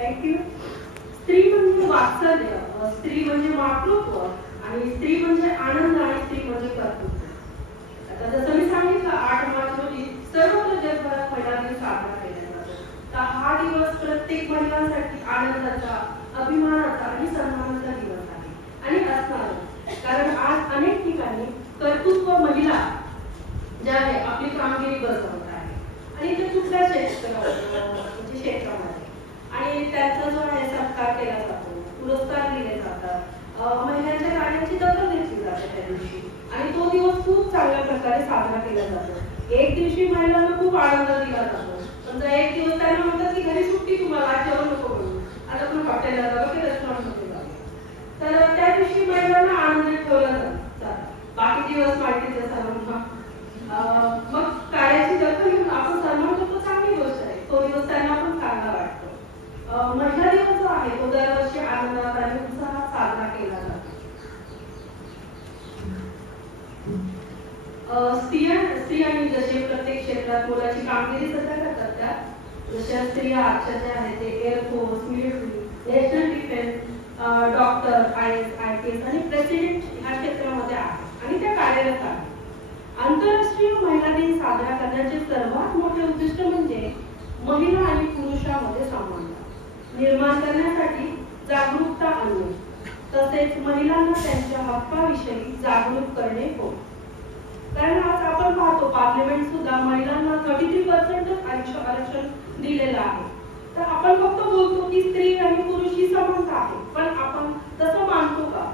थँक्यू. स्त्री म्हणजे वात्सल्य, स्त्री म्हणजे मातृत्व आणि स्त्री म्हणजे आनंद आणि स्त्री म्हणजे कर्तृत्व. आता जसं मी सांगितलं 8 मार्च रोजी सर्वत्र जगभरात महिला दिन साजरा केला जातो. तर हा दिवस प्रत्येक महिलांसाठी आनंदाचा, अभिमानाचा आणि सन्मानाचा दिवस आहे आणि असणार. कारण आज अनेक ठिकाणी कर्तृत्व महिला ज्या आहे आपली कामगिरी बजावत आहे आणि ते कुठल्या क्षेत्रामध्ये आणि त्यांचा जो आहे सत्कार केला जातो. महिलांच्या गाण्याची दखल घेतली जाते त्या दिवशी आणि तो दिवस खूप चांगल्या प्रकारे साजरा केला जातो. एक दिवशी महिलांना खूप आनंद दिला जातो. पण एक दिवस त्यांना म्हणतात की घरी सुट्टी, तुम्हाला आज जेवण नको बनवू, आता आपण हॉटेलला जाऊ की रेस्टॉरंटमध्ये जाऊ. तर त्या दिवशी महिलांना आनंदित ठेवलं जातं. बाकी दिवस माहितीच आहे सर्वांना. मग कार्याची दखल घेऊन आपण सन्मान करतो, चांगली गोष्ट आहे. तो दिवस त्यांना पण चांगला वाटतो. महिला दिवस जो आहे तो दरवर्षी आनंदात आणि उत्साहात साजरा केला जातो. स्त्रियांनी जसे प्रत्येक क्षेत्रात मोलाची कामगिरी सध्या करतात त्या जशा स्त्रिया आजच्या ज्या आहेत ते air force, military, national defence, doctor, IAS, IPS आणि प्रेसिडेंट ह्या क्षेत्रामध्ये आहेत आणि त्या कार्यरत आहेत. आंतरराष्ट्रीय महिला दिन साजरा करण्याचे सर्वात मोठे उद्दिष्ट म्हणजे महिला आणि पुरुषांमध्ये संबंध निर्माण करण्यासाठी जागरूकता आणणे तसेच महिलांना त्यांच्या हक्काविषयी जागरूक करणे होय. कारण आज आपण पाहतो पार्लिमेंट सुद्धा महिलांना 33% आरक्षण दिलेलं आहे. तर आपण फक्त बोलतो की स्त्री आणि पुरुष ही समानता आहे, पण आपण तसं मानतो का?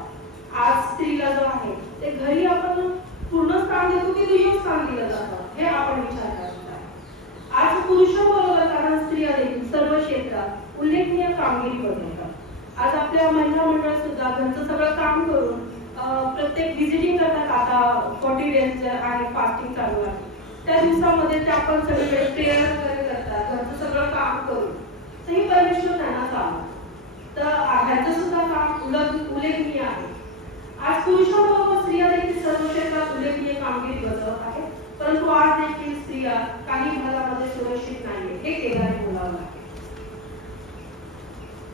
आज स्त्रीला जो आहे ते घरी आपण पूर्ण स्थान देतो की दुय्यम स्थान दिलं जातं हे आपण विचार करायचा आहे. आज पुरुषांबरोबर कारण स्त्रिया देखील सर्व क्षेत्रात उल्लेखनीय कामगिरी बजावतात. आज आपल्या महिला मंडळ सुद्धा घरचं सगळं काम करून प्रत्येक व्हिजिटिंग करतात. आता 40 डेज आहे फास्टिंग चालू आहे, त्या दिवसामध्ये ते आपण सगळे प्रेयर वगैरे करतात, घरचं सगळं काम करून. तर ही परमेश्वर त्यांना चालवतं. तर ह्याचं सुद्धा काम उल्लेखनीय आहे. आज पुरुषांबरोबर स्त्रिया देखील सर्व क्षेत्रात उल्लेखनीय कामगिरी बजावत आहेत, परंतु आज देखील स्त्रिया काही भागामध्ये सुरक्षित नाहीये हे केल्याने बोलावं लागेल.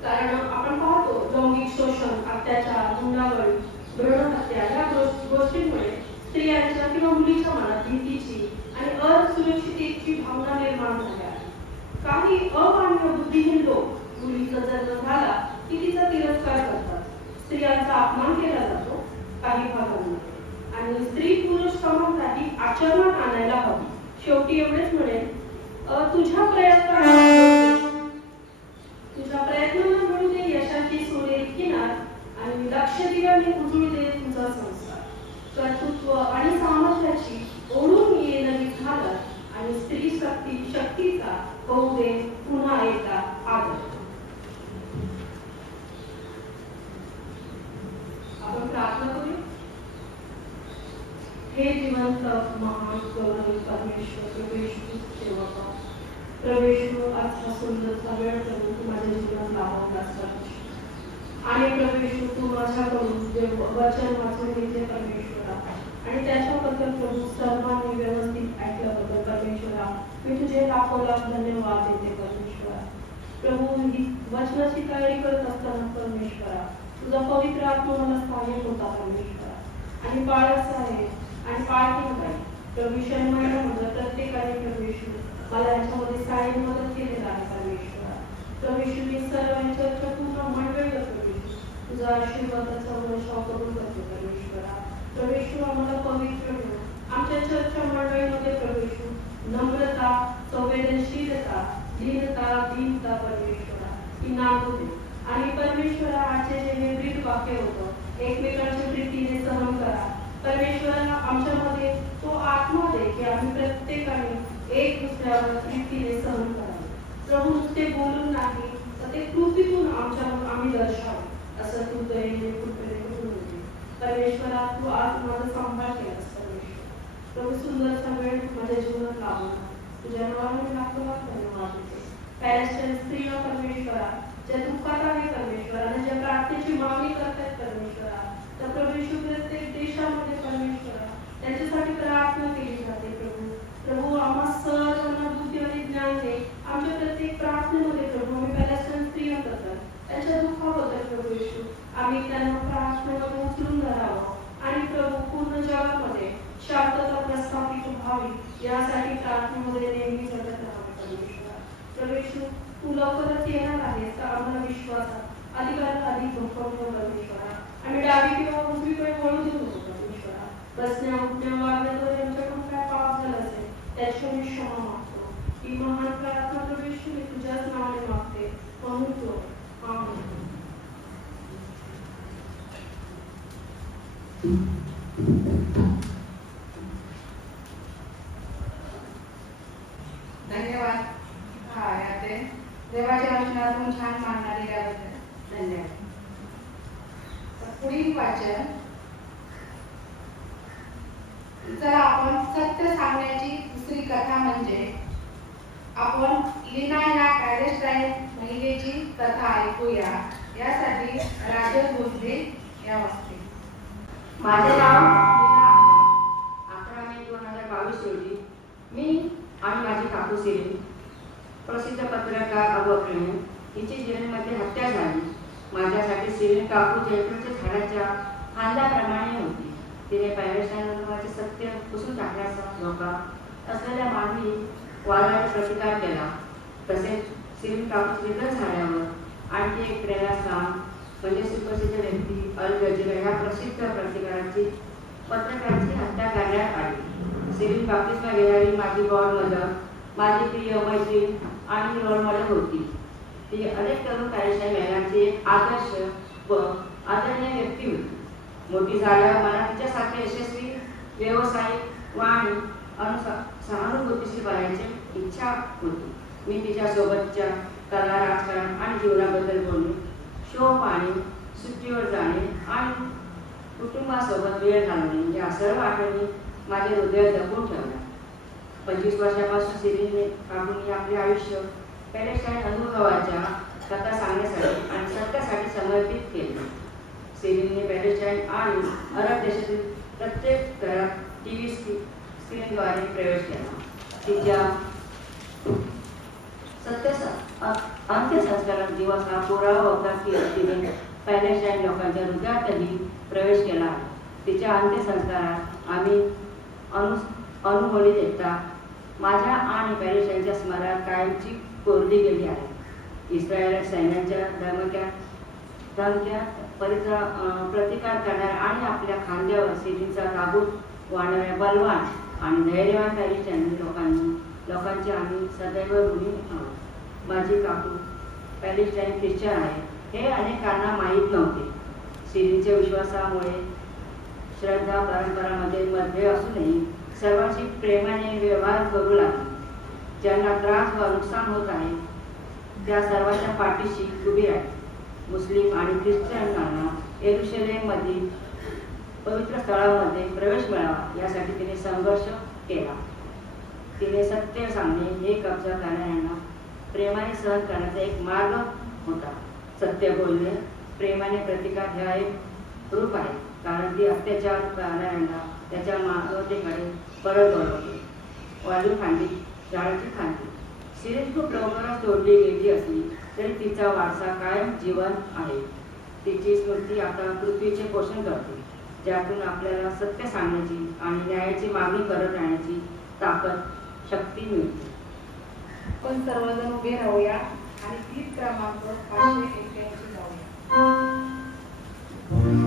कारण आपण पाहतो लैंगिक शोषण, अत्याचार, गुन्हेगारी, भ्रूण हत्या या गोष्टींमुळे स्त्रियांच्या किंवा मुलीच्या मनात भीतीची आणि असुरक्षिततेची भावना निर्माण झाली आहे. काही अमान्य बुद्धिहीन लोक मुलीचा जन्म झाला की तिचा तिरस्कार करतात, स्त्रियांचा अपमान केला जातो काही भागांमध्ये आणि स्त्री पुरुष समानता ही आचरणात आणायला हवी. शेवटी एवढेच म्हणेन, तुझ्या प्रयत्नांना मिळू दे यशाची सोनेरी किनार आणि लक्ष दिल्याने उजळू दे तुझा संसार. कर्तृत्व आणि सामर्थ्याची ओढून ये नवी घालत आणि स्त्री शक्तीचा होऊ दे पुन्हा एकदा आदर. आपण प्रार्थना करू. हे जिवंत महान गौरवी परमेश्वर प्रभू सेवका प्रभू आज हा सुंदरचा वेळ करून तू माझ्या जीवनात लावलास आणि प्रभू तू माझ्याकडून जे वचन वाचून घेतले परमेश्वरा आणि त्याच्याबद्दल प्रभू सर्वांनी व्यवस्थित ऐकल्याबद्दल परमेश्वरा मी तुझे लाखो लाख धन्यवाद देते परमेश्वरा. प्रभू ही वचनाची तयारी करत असताना परमेश्वरा तुझा पवित्र आत्मा मला सहाय्यक होता परमेश्वरा आणि बाळाचा आहे आणि बाळकीन काय प्रभू शर्माला म्हटलं प्रत्येकाने प्रभू मला याच्यामध्ये सहाय्य मदत केलेला आहे परमेश्वरा. प्रभू मी सर्वांच्या पूर्ण मंडळ करतो, तुझा आशीर्वादाचा वर्षाव करून करतो परमेश्वरा. प्रभू आम्हाला पवित्र आमच्या चर्चा मंडळीमध्ये प्रभू नम्रता, संवेदनशीलता, दीनता परमेश्वरा ही नांदू दे. आणि परमेश्वरा आजचे जे निर्भीड वाक्य होतं एकमेकांच्या प्रीतीने सहन करा परमेश्वरा. आमच्यामध्ये तो आत्मा दे की आम्ही प्रत्येकाने एक दुसऱ्यावर प्रीतीने सहन करावे. प्रभू नुसते बोलून नाही तर ते कृतीतून आम्ही दर्शावं असं तू दयेने कृपेने होते परमेश्वरा. तू आज माझा सांभाळ केलास परमेश्वर. प्रभू सुंदरचा वेळ माझ्या जीवनात लावला तुझ्या नावाने लाखो लाख धन्यवाद देते. पॅलेस्टाईन स्त्रिया परमेश्वरा ज्या दुःखात आहे परमेश्वरा आणि ज्या प्रार्थनेची मागणी करतात परमेश्वरा तर प्रभू प्रत्येक देशामध्ये परमेश्वरा त्यांच्यासाठी प्रार्थना केली जाते. प्रभू आम्हा सर्वांना बुद्धी आणि ज्ञान दे. आमच्या प्रत्येक प्रार्थनेमध्ये प्रभू आम्ही पॅलेस्टाईन स्त्रिया करतात त्यांच्या दुःखाबद्दल प्रभू येशू आम्ही त्यांना प्रार्थनेमध्ये उचलून धरावं आणि प्रभू पूर्ण जगामध्ये शांतता प्रस्थापित व्हावी यासाठी प्रार्थनेमध्ये नेहमी झटत राहावे परमेश्वरा. प्रभू येशू तू लवकरच येणार आहेस तर आम्हाला विश्वासात अधिक भक्कम परमेश्वरा आणि डावी किंवा उजवीकडे वळू देऊ नको परमेश्वरा. बसण्या उठण्या वागण्याद्वारे आमच्याकडून काय पाप झाला असेल त्याची मी क्षमा मागतो. ही महान प्रार्थना प्रभू येशू मी तुझ्याच नावाने मागते म्हणून तो आमेन. धन्यवाद. हा याचे देवाच्या वचनातून छान मांडणा दिल्याबद्दल धन्यवाद. पुढील वाचन. चला आपण सत्य सांगण्याची दुसरी कथा म्हणजे आपण लीना या पॅलेस्टाईन महिलेची कथा ऐकूया. यासाठी राजन भोसले या वाचते. माझे नाव 11 मे 2022 रोजी मी आणि माझी काकू सिरीन, प्रसिद्ध पत्रकार अबू अक्रेम हिची जेलमध्ये हत्या झाली. माझ्यासाठी सिरीन काकू जयपूरच्या झाडाच्या फांद्याप्रमाणे होती. तिने पॅलेस्टाईनमध्ये सत्य पुसून टाकण्याचा धोका असलेल्या मानवी वादाचा प्रतिकार केला. तसेच सिरीन काकू निधन झाल्यावर आणखी एक प्रेरणास्थान म्हणजे सुप्रसिद्ध व्यक्ती अल जजीरा ह्या प्रसिद्ध प्रतिकाराची पत्रकाराची हत्या करण्यात आली. सिरीन काकूसला गेलेली माझी गॉड मदर, माझी प्रिय मैत्रीण आणि रोल मॉडेल होती. ती अनेक तरुण पॅलेस्टाईन महिलांची एक आदर्श व आदरणीय व्यक्ती होती. मोठी झाल्यावर मला तिच्यासारखे यशस्वी व्यावसायिक व आणि सहानुभूतीशील बनायची इच्छा होती. मी तिच्यासोबतच्या कला, राजकारण आणि जीवनाबद्दल बोलणे, शो पाहणे, सुट्टीवर जाणे आणि कुटुंबासोबत वेळ घालवणे या सर्व आठवणी माझ्या हृदयात जपून ठेवल्या. 25 वर्षापासून सिरीनने काकूंनी आपले आयुष्य पॅलेस्टाईन अनुभवाच्या कथा सांगण्यासाठी आणि सत्यासाठी समर्पित केले. सिरीनने पॅलेस्टाईन आणि अरब देशातील प्रत्येक घरात टीव्ही स्क्रीनद्वारे प्रवेश केला. तिच्या अंत्यसंस्कारात दिवस हा पुरावा होता की तिने पॅलेस्टाईन लोकांच्या हृदयातही प्रवेश केला आहे. तिच्या अंत्यसंस्कारात आम्ही अनुभवली देता माझ्या आणि पॅलेस्टाईनच्या स्मरणात कायमची कोरली गेली आहे. इस्रायल सैन्याच्या धमक्या प्रतिकार करणाऱ्या आणि आपल्या खांद्यावर सिरीनचा ताबूत वाढणाऱ्या बलवान आणि धैर्यवान पॅलेस्टाईन लोकांची आम्ही सदैव ऋणी आहोत. माझी काकू पॅलेस्टाईन ख्रिश्चन आहे हे अनेकांना माहीत नव्हते. सिरीनच्या विश्वासामुळे श्रद्धा परंपरामध्ये मतभेद असूनही सर्वांशी प्रेमाने व्यवहार करू लागली. ज्यांना त्रास व नुकसान होत आहे त्या सर्वांच्या पाठीशी उभी राहिली. मुस्लिम आणि ख्रिश्चनांना येरुशलेममधील पवित्र स्थळांमध्ये प्रवेश मिळावा यासाठी तिने संघर्ष केला. तिने सत्य सांगणे हे कब्जा करणाऱ्यांना प्रेमाने सहन करण्याचा एक मार्ग होता. सत्य बोलणे प्रेमाने प्रतिकार हा एक रूप आहे, कारण ती अत्याचार करणाऱ्यांना त्याच्या मानवतेकडे परत बोलवते. वाढू फांदी झाडाची फांदी. सिरीन खूप लवकरच तोडली गेली असली तरी तिचा वारसा कायम जीवन आहे. तिची स्मृती आता पृथ्वीचे पोषण करते, ज्यातून आपल्याला सत्य सांगण्याची आणि न्यायाची मागणी करत राहण्याची ताकद, शक्ती मिळते. पण सर्वजण उभे राहूया आणि गीत क्रमांक 581 जाऊया. Oh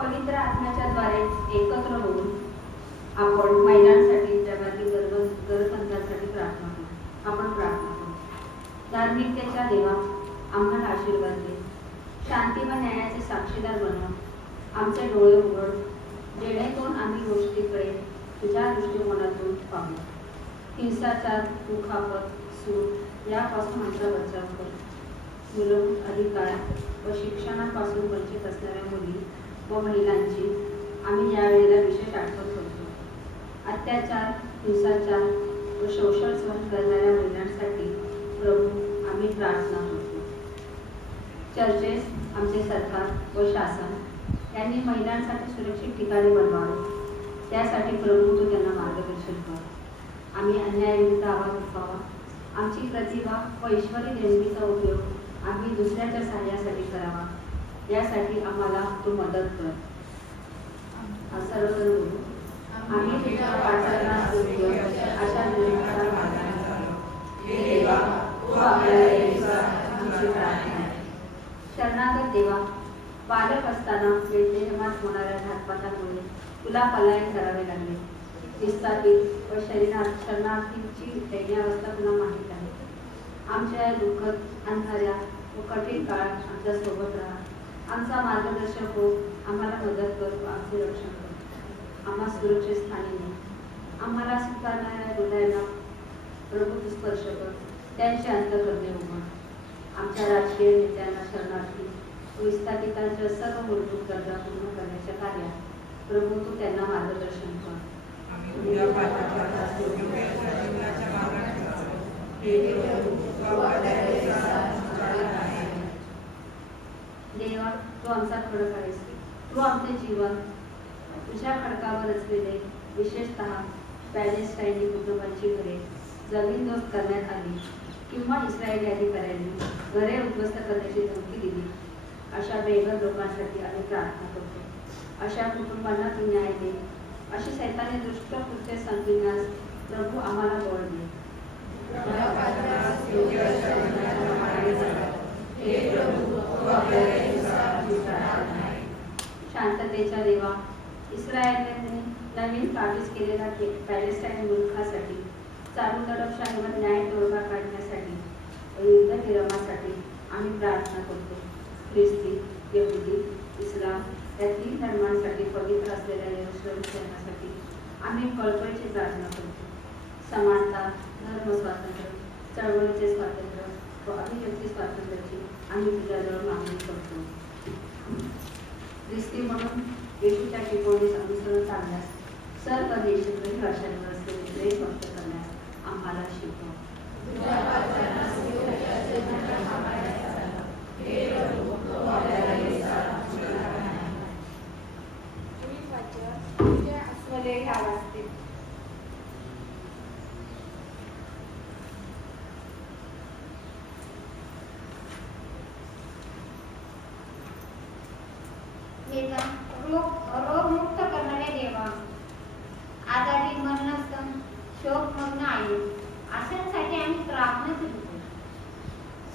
पवित्र आत्म्याच्या द्वारे एकत्र होऊन आपण महिलांसाठी, जगातील गरजवंतांसाठी प्रार्थना करू. आपण प्रार्थना करू. धार्मिकतेच्या देवा, आम्हाला आशीर्वाद दे. शांती व न्यायाचे साक्षीदार बनव. आमचे डोळे उघड, जेणेकरून आम्ही गोष्टीकडे तुझ्या दृष्टिकोनातून पाहू. हिंसाचार, दुखापत, सूट यापासून आमचा बचाव कर. मूलभूत अधिकार व शिक्षणापासून वंचित असणाऱ्या मुली व महिलांची आम्ही यावेळेला विशेष आठवण करतो. अत्याचार, हिंसाचार व शोषण सहन करणाऱ्या महिलांसाठी प्रभू आम्ही प्रार्थना करतो. चर्चेस, आमचे सरकार व शासन यांनी महिलांसाठी सुरक्षित ठिकाणे बनवावे. त्यासाठी प्रभू तू त्यांना मार्गदर्शन कर. आम्ही अन्यायाविरुद्ध आवाज उठवावा. आमची प्रतिभा व ईश्वरी देणगीचा उपयोग आम्ही दुसऱ्याच्या सहाय्यासाठी करावा. यासाठी आम्हाला तू मदत कर. सर्वजण बोलू. आम्ही तुझ्या वाचारणास योग्य अशा निर्णयाचा मार्गाने चालू. हे देवा, तू आपल्याला येईसा आमची प्रार्थना आहे. शरणागत देवा, बालक असताना बेथलेहेमात होणाऱ्या घातपातामुळे तुला पलायन करावे लागले. विस्थापित व शरणार्थींची दैन्यावस्था तुला माहीत आहे. आमच्या या दुःखद, अंधाऱ्या व कठीण काळात आमच्या सोबत राहा. आमचा मार्गदर्शक हो. आम्हाला मदत कर व आमचे रक्षण कर. आम्हाला सुरक्षित स्थानी ने. आम्हाला स्वीकारणाऱ्या हृदयांना प्रभू तू स्पर्श कर. त्यांचे अंतःकरणे उघड. आमच्या राजकीय नेत्यांना शरणार्थी व विस्थापितांच्या सर्व मूलभूत गरजा पूर्ण करण्याच्या कार्यात प्रभू तू त्यांना मार्गदर्शन कर. देवा, तू आमचा खडक आहेस. तू आमचे जीवन तुझ्या खडकावर असलेले, विशेषतः पॅलेस्टाईनी कुटुंबांची घरे जमीनदोस्त करण्यात आली किंवा इस्रायली अधिकाऱ्यांनी घरे उद्ध्वस्त करण्याची धमकी दिली अशा बेघर लोकांसाठी आम्ही प्रार्थना करतो. अशा कुटुंबांना तू न्याय दे. अशी सैतानी दुष्ट कृत्ये संपविण्यास प्रभू आम्हाला बळ दे. शांततेच्या देवा, इस्रायलने नवीन काबीज केलेला पॅलेस्टाईन मुलखासाठी चालू दडपशाहीवर न्याय तोडगा काढण्यासाठी व युद्धविरामासाठी आम्ही प्रार्थना करतो. ख्रिस्ती, यहुदी, इस्लाम या तीन धर्मांसाठी पवित्र असलेल्या यरूशलेम शहरासाठी आम्ही कळकळीची प्रार्थना करतो. समानता, धर्म स्वातंत्र्य, चळवळीचे स्वातंत्र्य व अभिव्यक्ती स्वातंत्र्याची आम्ही तुझ्याजवळ मागणी करतो. ख्रिस्ती म्हणून येशूच्या शिकवणीस अनुसरण करण्यास, सर्व देशातील भाषांवर असलेले प्रेम व्यक्त करण्यास आम्हाला शिकव. रोगमुक्त करणारे देवा, आजारी मरणस्थम शोकमग्न आहे अशांसाठी आम्ही प्रार्थना करतो.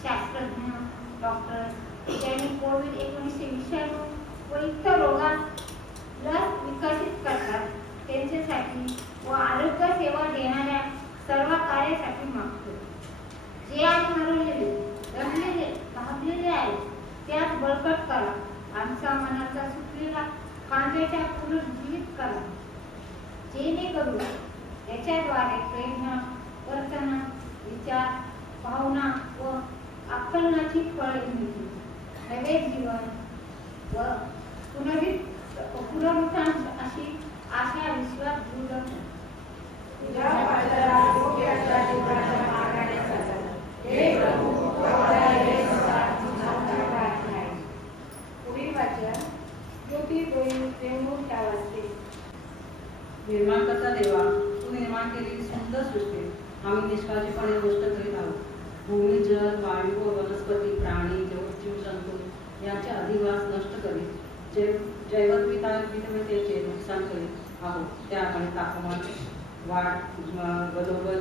शास्त्रज्ञ, डॉक्टर ज्यांनी कोविड-19 विषाणू व इतर रोगात लस विकसित करतात त्यांच्यासाठी व आरोग्य सेवा देणाऱ्या सर्व कार्यासाठी मागतो. जे आम्ही हरवलेले, रमलेले, भागलेले आहे त्यात बळकट करा. आमचा मनाचा सुटलेला कांद्याच्या पुनर्जीवित करा, जेणेकरून याच्याद्वारे प्रेरणा, वर्तन, विचार, भावना व आकलनाची फळे मिळतील. नवे जीवन व पुनरुत्थान अशी आशा विश्वास दृढ निर्माणकर्ता देवा, तू निर्माण केलेली सुंदर सृष्टी आम्ही निष्काळजीपणे गोष्ट करीत आहोत. भूमी, जल, वायू व वनस्पती, प्राणी, जीवजंतू यांचे अधिवास नष्ट करीत जैवविविधतेचे नुकसान करीत आहोत. त्यामुळे तापमान वाढ, ग्लोबल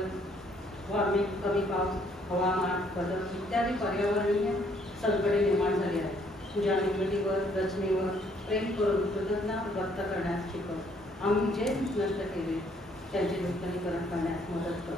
वॉर्मिंग, कमी पाऊस, हवामान बदल इत्यादी पर्यावरणीय संकटे निर्माण झाली आहेत. तुझ्या निर्मितीवर रचनेवर प्रेम करून कृतज्ञता व्यक्त करण्यास शिकव. आम्ही जे नष्ट केले त्यांचे नूतनीकरण करण्यास मदत कर.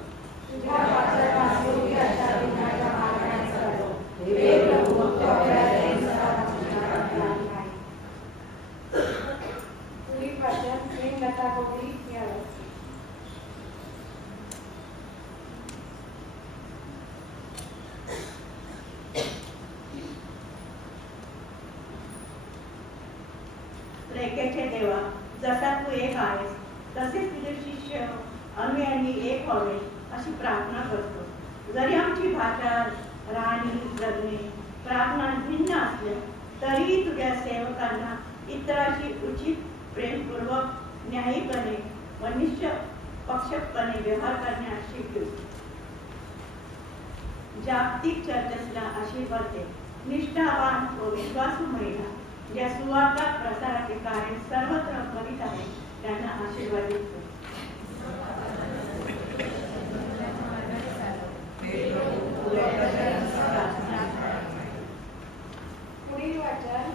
रेखेचे देवा, जसा तू एक आहेस तसेच तुझे शिष्य अन्यायांनी एक व्हावे अशी प्रार्थना करतो. जरी आमची भाषा, राहणी, जगणे, प्रार्थना भिन्न असल्या तरीही तुझ्या सेवकांना इतरांशी उचित, प्रेमपूर्वक, न्यायीपणे व निष्पक्षपणे व्यवहार करण्यास शिकू. जागतिक चर्चेला आशीर्वाद दे. निष्ठावान व विश्वासू महिला ज्या सुवार्ता प्रसाराचे कार्य सर्वत्र करीत आहे त्यांना आशीर्वादित कर. पुढील वाचन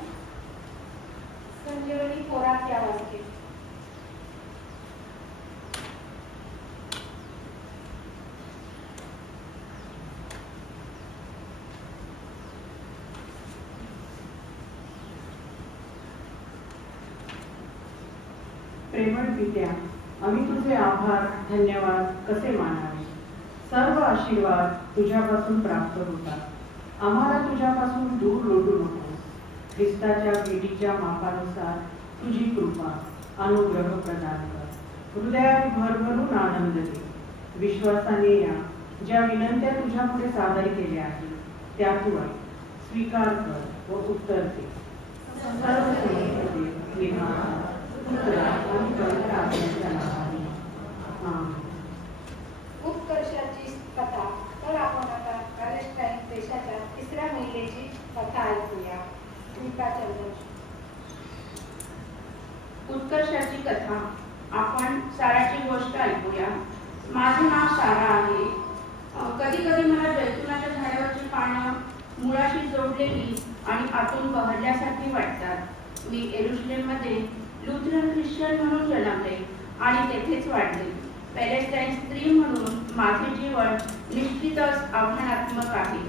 संजीवनी पोरात या वाचते. प्रेमळ पित्या, आम्ही तुझे आभार, धन्यवाद कसे मानावे. सर्व आशीर्वाद तुझ्यापासून प्राप्त होतात. आम्हाला तुझ्यापासून दूर लोटू नकोस. ख्रिस्ताच्या भेटीच्या मापानुसार तुझी कृपा, अनुग्रह प्रदान कर. हृदयात भरभरून आनंद दे. विश्वासाने या ज्या विनंत्या तुझ्या पुढे सादर केल्या आहेत त्या तू स्वीकार कर व उत्तर दे. उत्कर्षाची कथा. तर आपण आता पॅलेस्टाईन देशाच्या तिसऱ्या महिलेची कथा ऐकूया. उत्कर्षाची कथा. आपण साराची गोष्ट ऐकूया. माझे नाव सारा आहे. कधी कधी मला जैतुनाच्या झाडावरची पानं मुळाशी जोडलेली आणि आतून बहरल्यासारखी वाटतात. मी येरुशलेममध्ये लुथरन ख्रिश्चन म्हणून जन्मले आणि तेथेच वाढले. पॅलेस्टाईन स्त्री म्हणून माझे जीवन निश्चितच आव्हानात्मक आहे.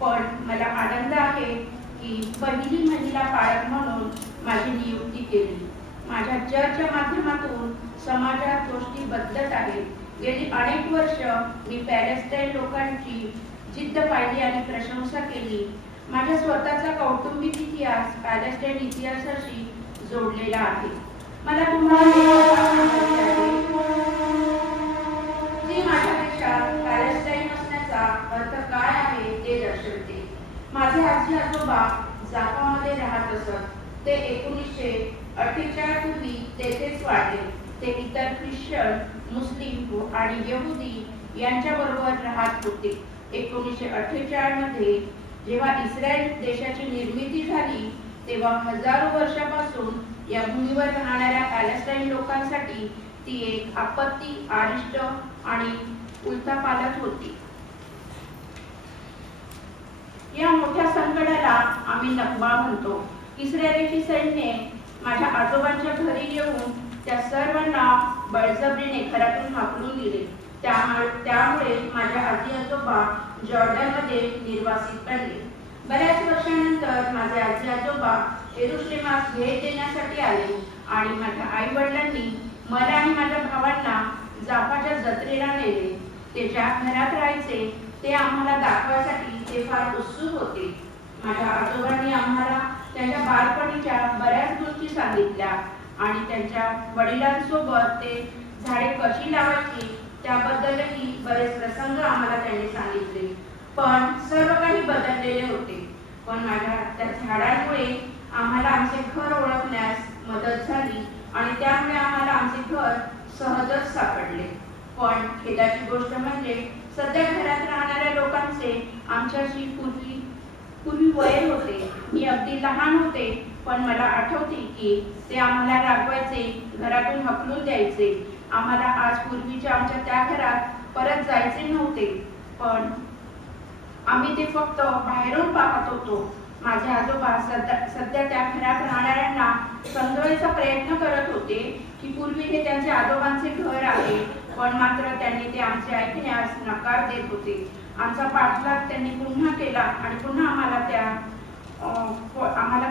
पण मला आनंद आहे की पहिली महिला पाळक म्हणून माझी नियुक्ती केली. माझ्या चर्चच्या माध्यमातून समाजात गोष्टी बदलत आहेत. गेली अनेक वर्ष मी पॅलेस्टाईन लोकांची जिद्द पाहिली आणि प्रशंसा केली. माझ्या स्वतःचा कौटुंबिक इतिहास पॅलेस्टाईन इतिहासाशी जोडलेला आहे. मला तुम्हाला जी माझ्या देशात पॅलेस्टाईन असण्याचा अर्थ काय आहे ते दर्शवते. माझे आजी आजोबा जापामध्ये राहत असत. ते 1948 पूर्वी तेथेच वाढले. ते इतर ख्रिश्चन, मुस्लिम आणि यहुदी यांच्याबरोबर राहत होते. 1948 मध्ये जेव्हा इस्रायल देशाची निर्मिती झाली तेव्हा हजारो वर्षापासून या भूमीवर राहणाऱ्या पॅलेस्टाईन लोकांसाठी ती एक आपत्ती, अरिष्ट आणि उलथापालथ होती. या मोठ्या संकटाला आम्ही नकबा म्हणतो. इस्रायलीची सैन्य माझ्या आजोबांच्या घरी येऊन त्या सर्वांना बळजबरीने घरातून हाकलून दिले. त्यामुळे माझ्या आजी आजोबा जॉर्डनमध्ये निर्वासित बनले. बऱ्याच वर्षानंतर माझे आजी आजोबा येरुशलेमास भेट देण्यासाठी आले आणि माझ्या आई वडिलांनी मला आणि माझ्या भावांना जाफाच्या जत्रेला नेले. ते ज्या घरात राहायचे ते आम्हाला दाखवायसाठी ते फार उत्सुक होते. माझ्या आजोबांनी आम्हाला त्यांच्या बालपणीच्या बऱ्याच गोष्टी सांगितल्या आणि त्यांच्या वडिलांसोबत ते झाडे कशी लावायची त्याबद्दलही बरेच प्रसंग आम्हाला त्यांनी सांगितले. पण सर्व काही बदललेले होते. पण माझ्या त्या झाडांमुळे आम्हाला आमचे घर ओळखण्यास मदत झाली आणि त्यामुळे आम्हाला आमचे घर सहजच सापडले. पण खेदाची गोष्ट म्हणजे सध्या घरात राहणाऱ्या लोकांचे आमच्याशी पूर्वी वय होते. मी अगदी लहान होते पण मला आठवते की ते आम्हाला रागवायचे, घरातून हकलून द्यायचे. आम्हाला आज पूर्वीच्या आमच्या त्या घरात परत जायचे नव्हते. पण आम्ही ते फक्त बाहेरून पाहत होतो. माझे आजोबा सध्या त्या घरात राहणाऱ्यांना समजवायचा प्रयत्न करत होते की पूर्वी हे त्यांच्या आजोबांचे घर आहे, पण मात्र त्यांनी ते आमचे ऐकण्यास नकार देत होते. आमचा पाठलाग त्यांनी पुन्हा केला आणि पुन्हा आम्हाला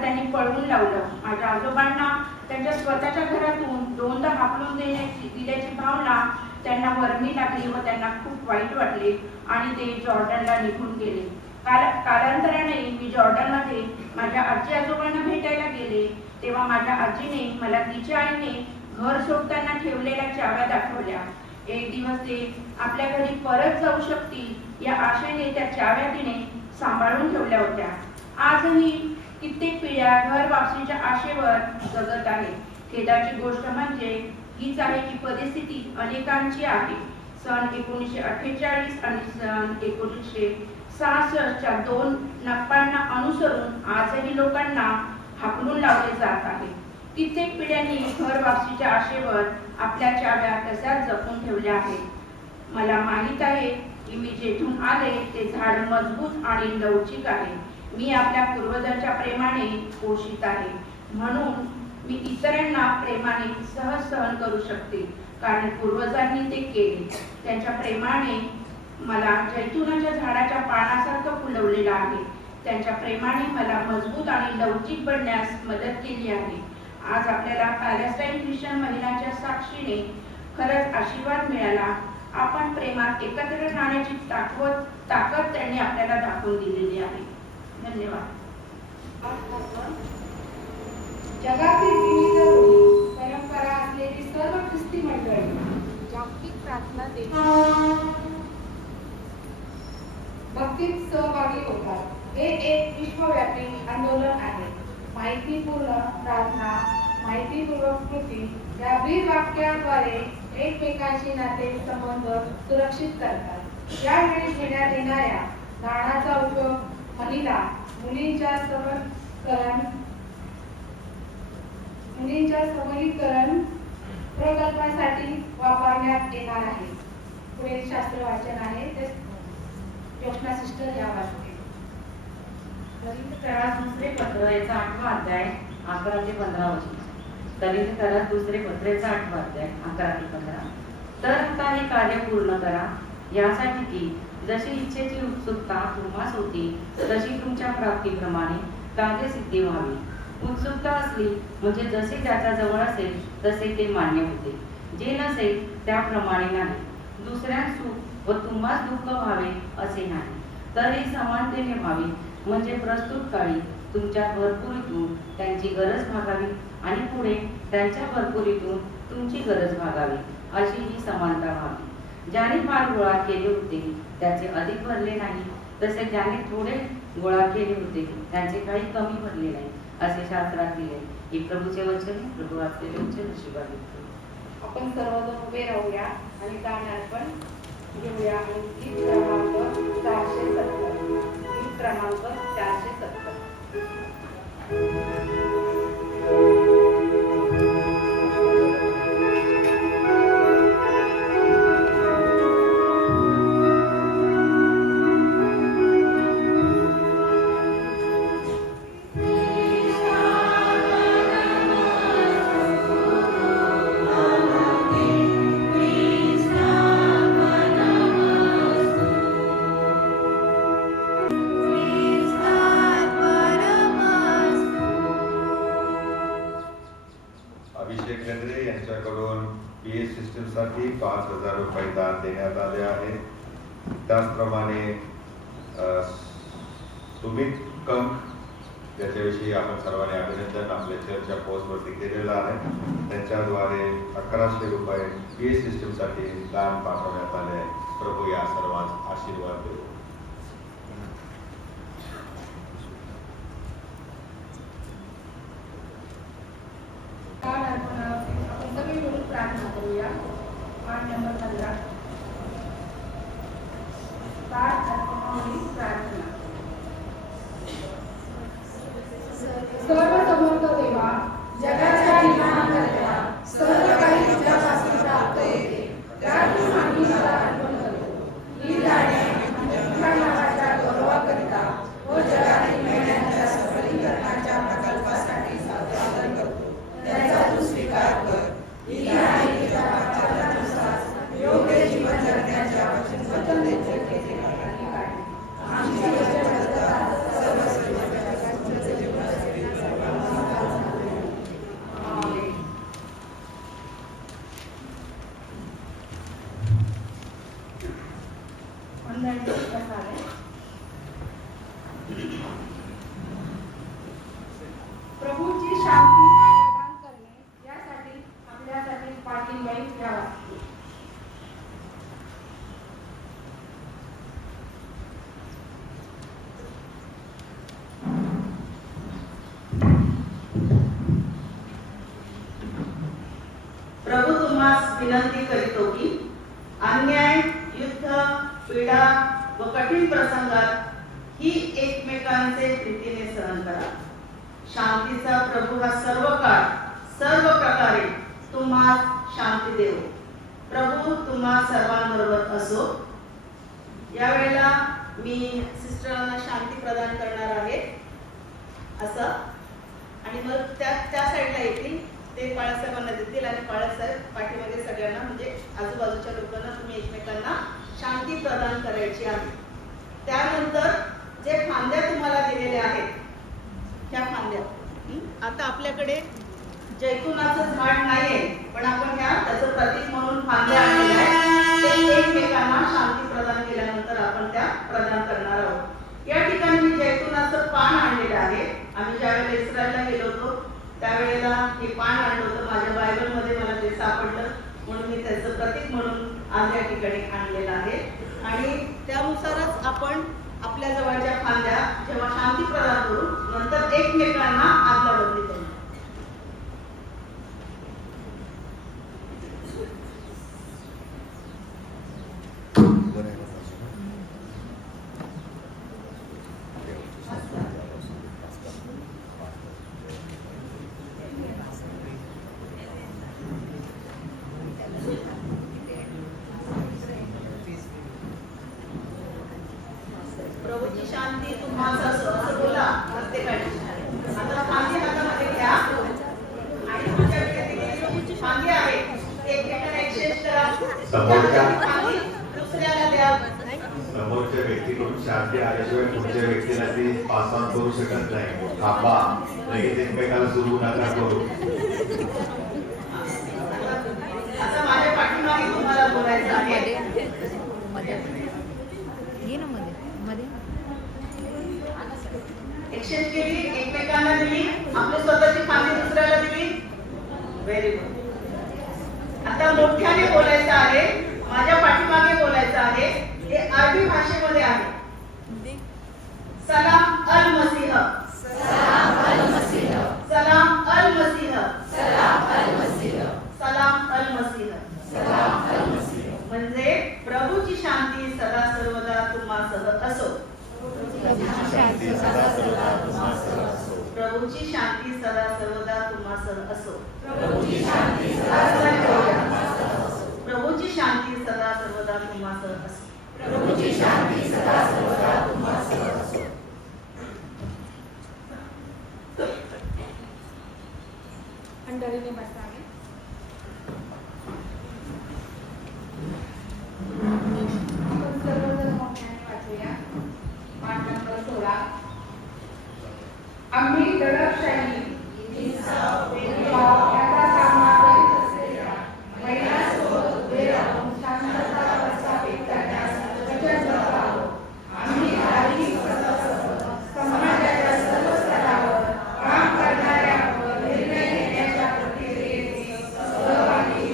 त्यांनी पळवून लावलं. माझ्या आजोबांना त्यांच्या स्वतःच्या घरातून दोनदा हाकलून दिल्याची भावना त्यांना वर्मी लागली व त्यांना खूप वाईट वाटले आणि ते जॉर्डनला निघून गेले. कालांतराने मी जॉर्डनमध्ये माझ्या आजी आजोबांना भेटायला गेले तेव्हा माझ्या आजीने मला तिच्या आईने घर सोडताना ठेवलेल्या चाव्या दाखवल्या. एक दिवस ते आपल्या घरी परत जाऊ शकतील या आशेने त्या चाव्या तिने सांभाळून ठेवल्या होत्या. आजही कित्येक पिढ्या घर वापसीच्या आशेवर जगत आहे. खेदाची गोष्ट म्हणजे हीच आहे की परिस्थिती अनेकांची आहे. सन 1948 आणि सन 1966च्या 2 नफ्यांना अनुसरून आजही लोकांना हाकलून लावले जात आहे. कित्येक पिढ्यांनी घर वापसीच्या आशेवर आपल्या चाव्या तशाच जपून ठेवल्या आहेत. मला माहित आहे की मी जेथून आले ते झाड मजबूत आणि लवचिक आहे. मी आपल्या पूर्वजांच्या प्रेमाने पोषित आहे, म्हणून मी इतरांना प्रेमाने सहन करू शकते, कारण पूर्वजांनी ते केले. त्यांच्या प्रेमाने मला जैतुनाच्या झाडाच्या पानासारखं फुलवलेलं आहे. त्यांच्या प्रेमाने मला मजबूत आणि लवचिक बनण्यास मदत केली आहे. आज आपल्याला पॅलेस्टाईन ख्रिश्चन महिलांच्या साक्षीने खरंच आशीर्वाद मिळाला. आपण प्रेमात एकत्र राहण्याची ताकद त्यांनी आपल्याला दाखवून दिलेली आहे. धन्यवाद. जगातील विविध रूढी परंपरा असलेली सर्व ख्रिस्ती मंडळी जागतिक प्रार्थना दिन भक्तीत सहभागी होतात. हे एक विश्वव्यापी आंदोलन आहे. माहितीपूर्ण प्रार्थना, माहितीपूर्वक कृती या ब्रीद वाक्याद्वारे एकमेकांशी नाते संबंध सुरक्षित करतात. यावेळी घेण्यात येणाऱ्या दानाचा उपयोग महिला मुलींच्या सबलीकरण प्रकल्पासाठी वापरण्यात येणार आहे. पुढे शास्त्र वाचन आहे ते योजना सिस्टर या वाचते. करात दुसरे पत्र याचा 8वा अध्याय 11 ते 15 वचन. कलिंद करात दुसरे पत्र याचा 8वा अध्याय 11 ते 15. तर आता हे कार्य पूर्ण करा, यासाठी की जशी इच्छेची उत्सुकता तुम्हास होती तशी तुमच्या प्राप्तीप्रमाणे कार्यसिद्धी व्हावी. उत्सुकता असली म्हणजे जसे त्याच्या जवळ असेल तसे ते मान्य होते, जे नसेल त्याप्रमाणे नाही. दुसऱ्यांस सुख व तुम्हास दुःख व्हावे असे नाही, तर हे समानतेने व्हावे, म्हणजे प्रस्तुत काळी तुमच्या भरपुरीतून त्यांची गरज भागावी आणि पुढे त्यांच्या भरपुरीतून तुमची गरज भागावी, अशी ही समानता व्हावी. ज्याने फार गोळा केले होते त्याचे अधिक भरले नाही, तसे ज्याने थोडे गोळा केले होते त्यांचे काही कमी भरले नाही, असे शास्त्रात दिले. ही प्रभूचे वचन, प्रभू वाचलेले वचन आशीर्वाद देतो. आपण सर्वजण उभे राहूया आणि दान अर्पण घेऊया. आणि गीत क्रमांक 470 गीत क्रमांक 470. साठी 5,000 रुपये दान देण्यात आले आहे. त्याचप्रमाणे सुमित कंक ज्याच्याविषयी आपण सर्वांनी अभिनंदन आपल्या चर्चच्या पोस्टवरती केलेलं आहे, त्यांच्याद्वारे 1,100 रुपये पीएस सिस्टमसाठी दान पाठवण्यात आले आहे. प्रभू या सर्वांस आशीर्वाद देऊ. आपण सगळे मिळून प्रार्थना करूया. पाठ नंबर 15 प्रार्थना. सर्व समर्थ देवा, जगाच्या निर्माणकर्त्या, सर्व काही तुझ्यापासून प्राप्त होते, त्यातून आम्ही तुला अर्पण करतो. ही दाने तुझ्या नावाच्या गौरवाकरिता व जगातील मेहनतीच्या तुम्हास विनंती करीतो की अन्याय, युद्ध, पीडा व कठीण प्रसंगात ही एकमेकांचे प्रीतीने सहन करा. शांतीचा प्रभू हा सर्व काळ सर्व प्रकारे तुम्हास शांती देवो. प्रभू तुम्हा सर्वांबरोबर असो. यावेळेला मी सिस्टरांना शांती प्रदान करणार आहे असं, आणि मग त्या साईडला येतील ते बाळासाहेबांना देतील आणि बाळासाहेब पाठीमागे सगळ्यांना म्हणजे आजूबाजूच्या लोकांना तुम्ही एकमेकांना शांती प्रदान करायची आहे. त्यानंतर जे फांद्या तुम्हाला दिलेल्या आहेत त्या फांद्या, आता आपल्याकडे जैतुनाचं झाड नाहीये पण आपण त्याचं प्रतीक म्हणून फांद्या आणलेल्या आहेत. ते एकमेकांना शांती प्रदान केल्यानंतर आपण त्या प्रदान करणार आहोत. या ठिकाणी मी जैतुनाचं पान आणलेलं आहे. आम्ही ज्यावेळेला इस्रायलला गेलो होतो त्यावेळेला हे पान आणलं होतं. माझ्या बायबलमध्ये मला ते सापडलं म्हणून मी त्याचं प्रतीक म्हणून आज या ठिकाणी आणलेलं आहे. आणि त्यानुसारच आपण आपल्या जवळच्या फांद्या जेव्हा शांती प्रदान करू नंतर एकमेकांना आदला बदली करू. प्रभूची शांती तुम्हाला असं बोला प्रत्येकाने. आता फांदी हातामध्ये घ्या आणि तुमच्या फांदी आहे एकमेकांना एक्सचेंज करा. फांदी दुसऱ्याला द्या. समोरच्या व्यक्तीकडून शांती आल्याशिवाय पुढच्या व्यक्तीला ती पास ऑन करू शकत नाही. थांबा, लगेच एकमेकाला सुरू नका करू. आता माझ्या पाठीमागे तुम्हाला बोलायचं आहे. एक्सचेंज केली, एकमेकांना दिली, आपली स्वतःची फांदी दुसऱ्याला दिली. Very good. आता मोठ्याने बोलायचं आहे, माझ्या पाठीमागे बोलायचं आहे. हे अरबी भाषेमध्ये आहे. सलाम अल मसीह. सलाम अल मसीह. सलाम अल मसीह. सलाम अल मसीह. सलाम अल मसीह. सलाम अल मसीह. म्हणजे प्रभूची शांती सदा सर्वदा तुम्हासह असो. प्रभूची शांती सदा सर्वदा तुम्हासह असो. प्रभूची शांती सदा सर्वदा तुम्हासह असो. प्रभूची शांती सदा सर्वदा तुम्हासह असो. प्रभूची शांती सदा सर्वदा तुम्हासह असो. प्रभूची शांती सदा सर्वदा तुम्हासह असो. मंडळीने बसावे. आपण सर्वजण मोठ्याने वाचूया. पाठ नंबर 16. आम्ही दडपशाही भेदभाव याचा सामना करीत असलेल्या महिलांसोबत उभे राहून शांतता प्रस्थापित करण्यास वचनबद्ध आहोत. आम्ही धार्मिक समाजाच्या सर्व स्तरावर काम करणाऱ्या व निर्णय घेण्याच्या प्रक्रियेतील सहभागी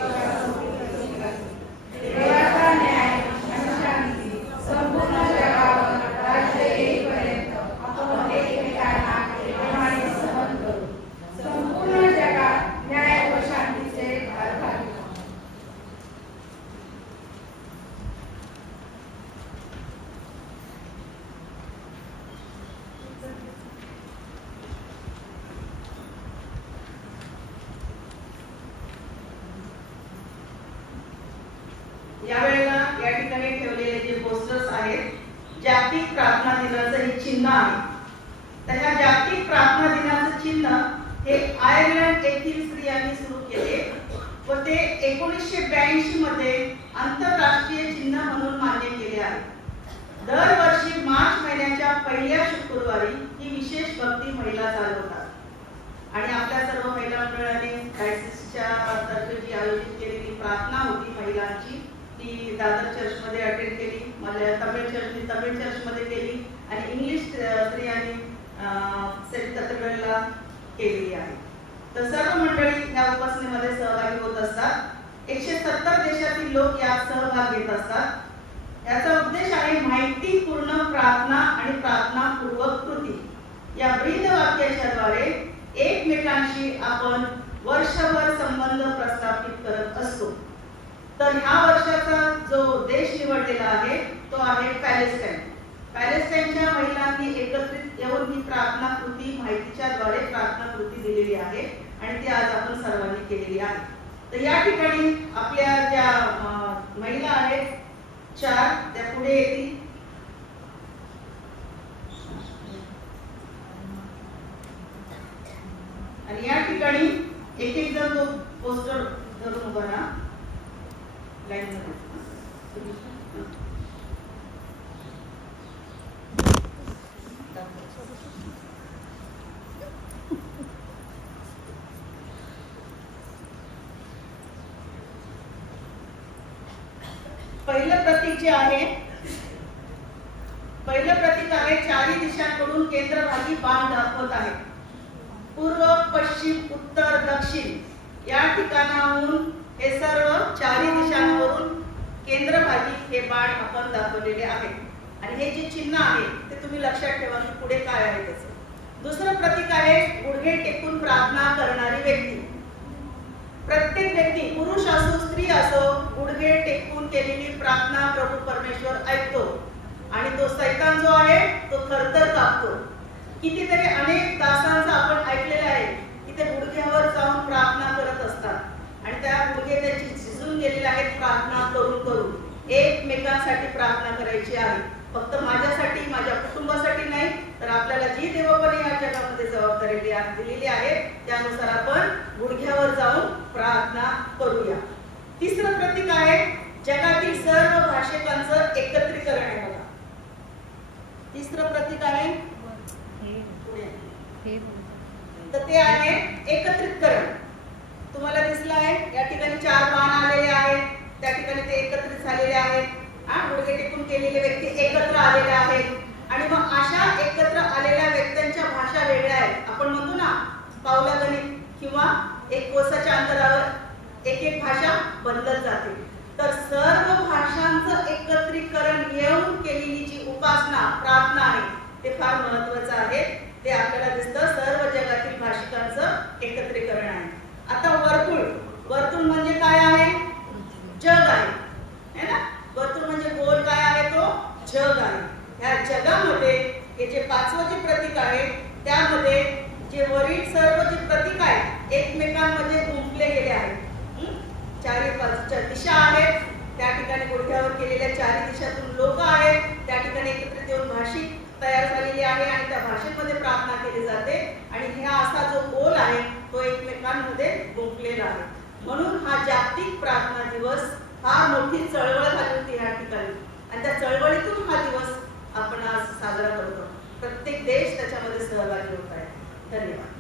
देवाचा न्याय आणि शांती संपूर्ण जगावर राज्य येईपर्यंत आपण एकमेकांना प्रेमाने सहन करू. संपूर्ण जगात न्याय व शांतीचे आधार. यावेळेला या ठिकाणी ठेवलेले जे पोस्टर्स आहेत, जागतिक प्रार्थना दिनाचं हे चिन्ह आहे. तर ह्या जागतिक प्रार्थना दिनाचं चिन्ह हे आयर्लंड येथील स्त्रियांनी सुरू केले व ते 1982 मध्ये आंतरराष्ट्रीय चिन्ह म्हणून मान्य केले आहे. दरवर्षी मार्च महिन्याच्या पहिल्या शुक्रवारी ही विशेष भक्ती महिला चालवतात आणि आपल्या सर्व महिला मंडळाने डायसिसच्या तर्फे जी आयोजित केलेली प्रार्थना होती महिलांची ती दादर चर्चमध्ये अटेंड केली. तमिळ चर्चमध्ये केली आणि इंग्लिश स्त्रियांनी सेंट कॅथेड्रलला केलेली आहे. तर सर्व मंडळी या उपासनेमध्ये सहभागी होत असतात. 170 देशातील लोक यात सहभाग घेत असतात. याचा उद्देश आहे माहितीपूर्ण प्रार्थना आणि प्रार्थनापूर्वक कृती. या ब्रीद वाक्याच्याद्वारे एकमेकांशी आपण वर्षभर संबंध प्रस्थापित करत असतो. तर ह्या वर्षाचा जो देश निवडलेला आहे तो आहे पॅलेस्टाईन. पॅलेस्टाईनच्या महिलांनी एकत्रित येऊन ही प्रार्थना कृती माहितीच्या द्वारे प्रार्थना कृती दिलेली आहे आणि ती आज आपण सर्वांनी केलेली आहे. तर या ठिकाणी आपल्या ज्या महिला आहेत 4 त्या पुढे येतील. आणि या ठिकाणी एक एक जण तो पोस्टर धरून उभा राहा लाईन मध्ये. पहिलं प्रतीक जे आहे चारही दिशांकडून केंद्रभागी बाण दाखवत आहे. पूर्व पश्चिम उत्तर दक्षिण या ठिकाणाहून हे सर्व चारही दिशांवरून केंद्रभागी हे बाण आपण दाखवलेले आहे. आणि हे जे चिन्ह आहे ते तुम्ही लक्षात ठेवा की पुढे काय आहे त्याचं. दुसरं प्रतीक आहे गुडघे टेकून प्रार्थना करणारी व्यक्ती. प्रत्येक व्यक्ती पुरुष असो स्त्री असो गुडघे टेकून केलेली प्रार्थना प्रभू परमेश्वर ऐकतो आणि तो सैतान जो आहे तो थरथर कापतो. कितीतरी अनेक दासांचं आपण ऐकलेलं आहे की ते गुडघ्यावर जाऊन प्रार्थना करत असतात आणि त्या गुडघे त्यांची झिजून गेलेले आहेत प्रार्थना करून करून. एकमेकांसाठी प्रार्थना करायची आहे, फक्त माझ्यासाठी माझ्या कुटुंबासाठी नाही तर आपल्याला जी देवाने या जगामध्ये जबाबदारी दिलेली आहे त्यानुसार आपण गुडघ्यावर जाऊन प्रार्थना करूया. तिसरं प्रतीक आहे जगातील सर्व भाषिकांचं एकत्रीकरण आहे. बघा तिसरं प्रतीक आहे तर ते आहे एकत्रितकरण. तुम्हाला दिसलं आहे या ठिकाणी 4 बाण आलेले आहेत, त्या ठिकाणी ते एकत्रित झालेले आहेत. गुडघे टेकून केलेले व्यक्ती एकत्र आलेले आहेत आणि मग अशा एकत्र आलेल्या व्यक्तींच्या भाषा वेगळ्या आहेत. आपण म्हणतो ना पावलागणिक किंवा एक कोसाच्या अंतरावर एक एक भाषा बदलत जाते. तर सर्व भाषांचं एकत्रीकरण येऊन केलेली जी उपासना प्रार्थना आहे ते फार महत्वाचं आहे. ते आपल्याला दिसतं सर्व जगातील भाषिकांचं एकत्रीकरण आहे. आता वर्तुळ म्हणजे काय आहे? जग आहे ना. वर्तुळ म्हणजे गोल काय आहे? तो जग आहे. ह्या जगामध्ये हे जे 5वं जे प्रतीक आहे त्यामध्ये जे वरील सर्व जे प्रतीक आहेत एकमेकांमध्ये गुंफले गेले आहेत. चारही बाजूच्या दिशा आहेत, त्या ठिकाणी गुडघ्यावर केलेल्या चारही दिशातून लोक आहेत, त्या ठिकाणी एकत्रित येऊन भाषिक तयार झालेली आहे आणि त्या भाषेमध्ये प्रार्थना केली जाते आणि हा असा जो गोल आहे तो एकमेकांमध्ये गुंफलेला आहे. म्हणून हा जागतिक प्रार्थना दिवस फार मोठी चळवळ झाली होती या ठिकाणी आणि त्या चळवळीतून हा दिवस आपण आज साजरा करतो. प्रत्येक देश त्याच्यामध्ये सहभागी होत आहे. धन्यवाद.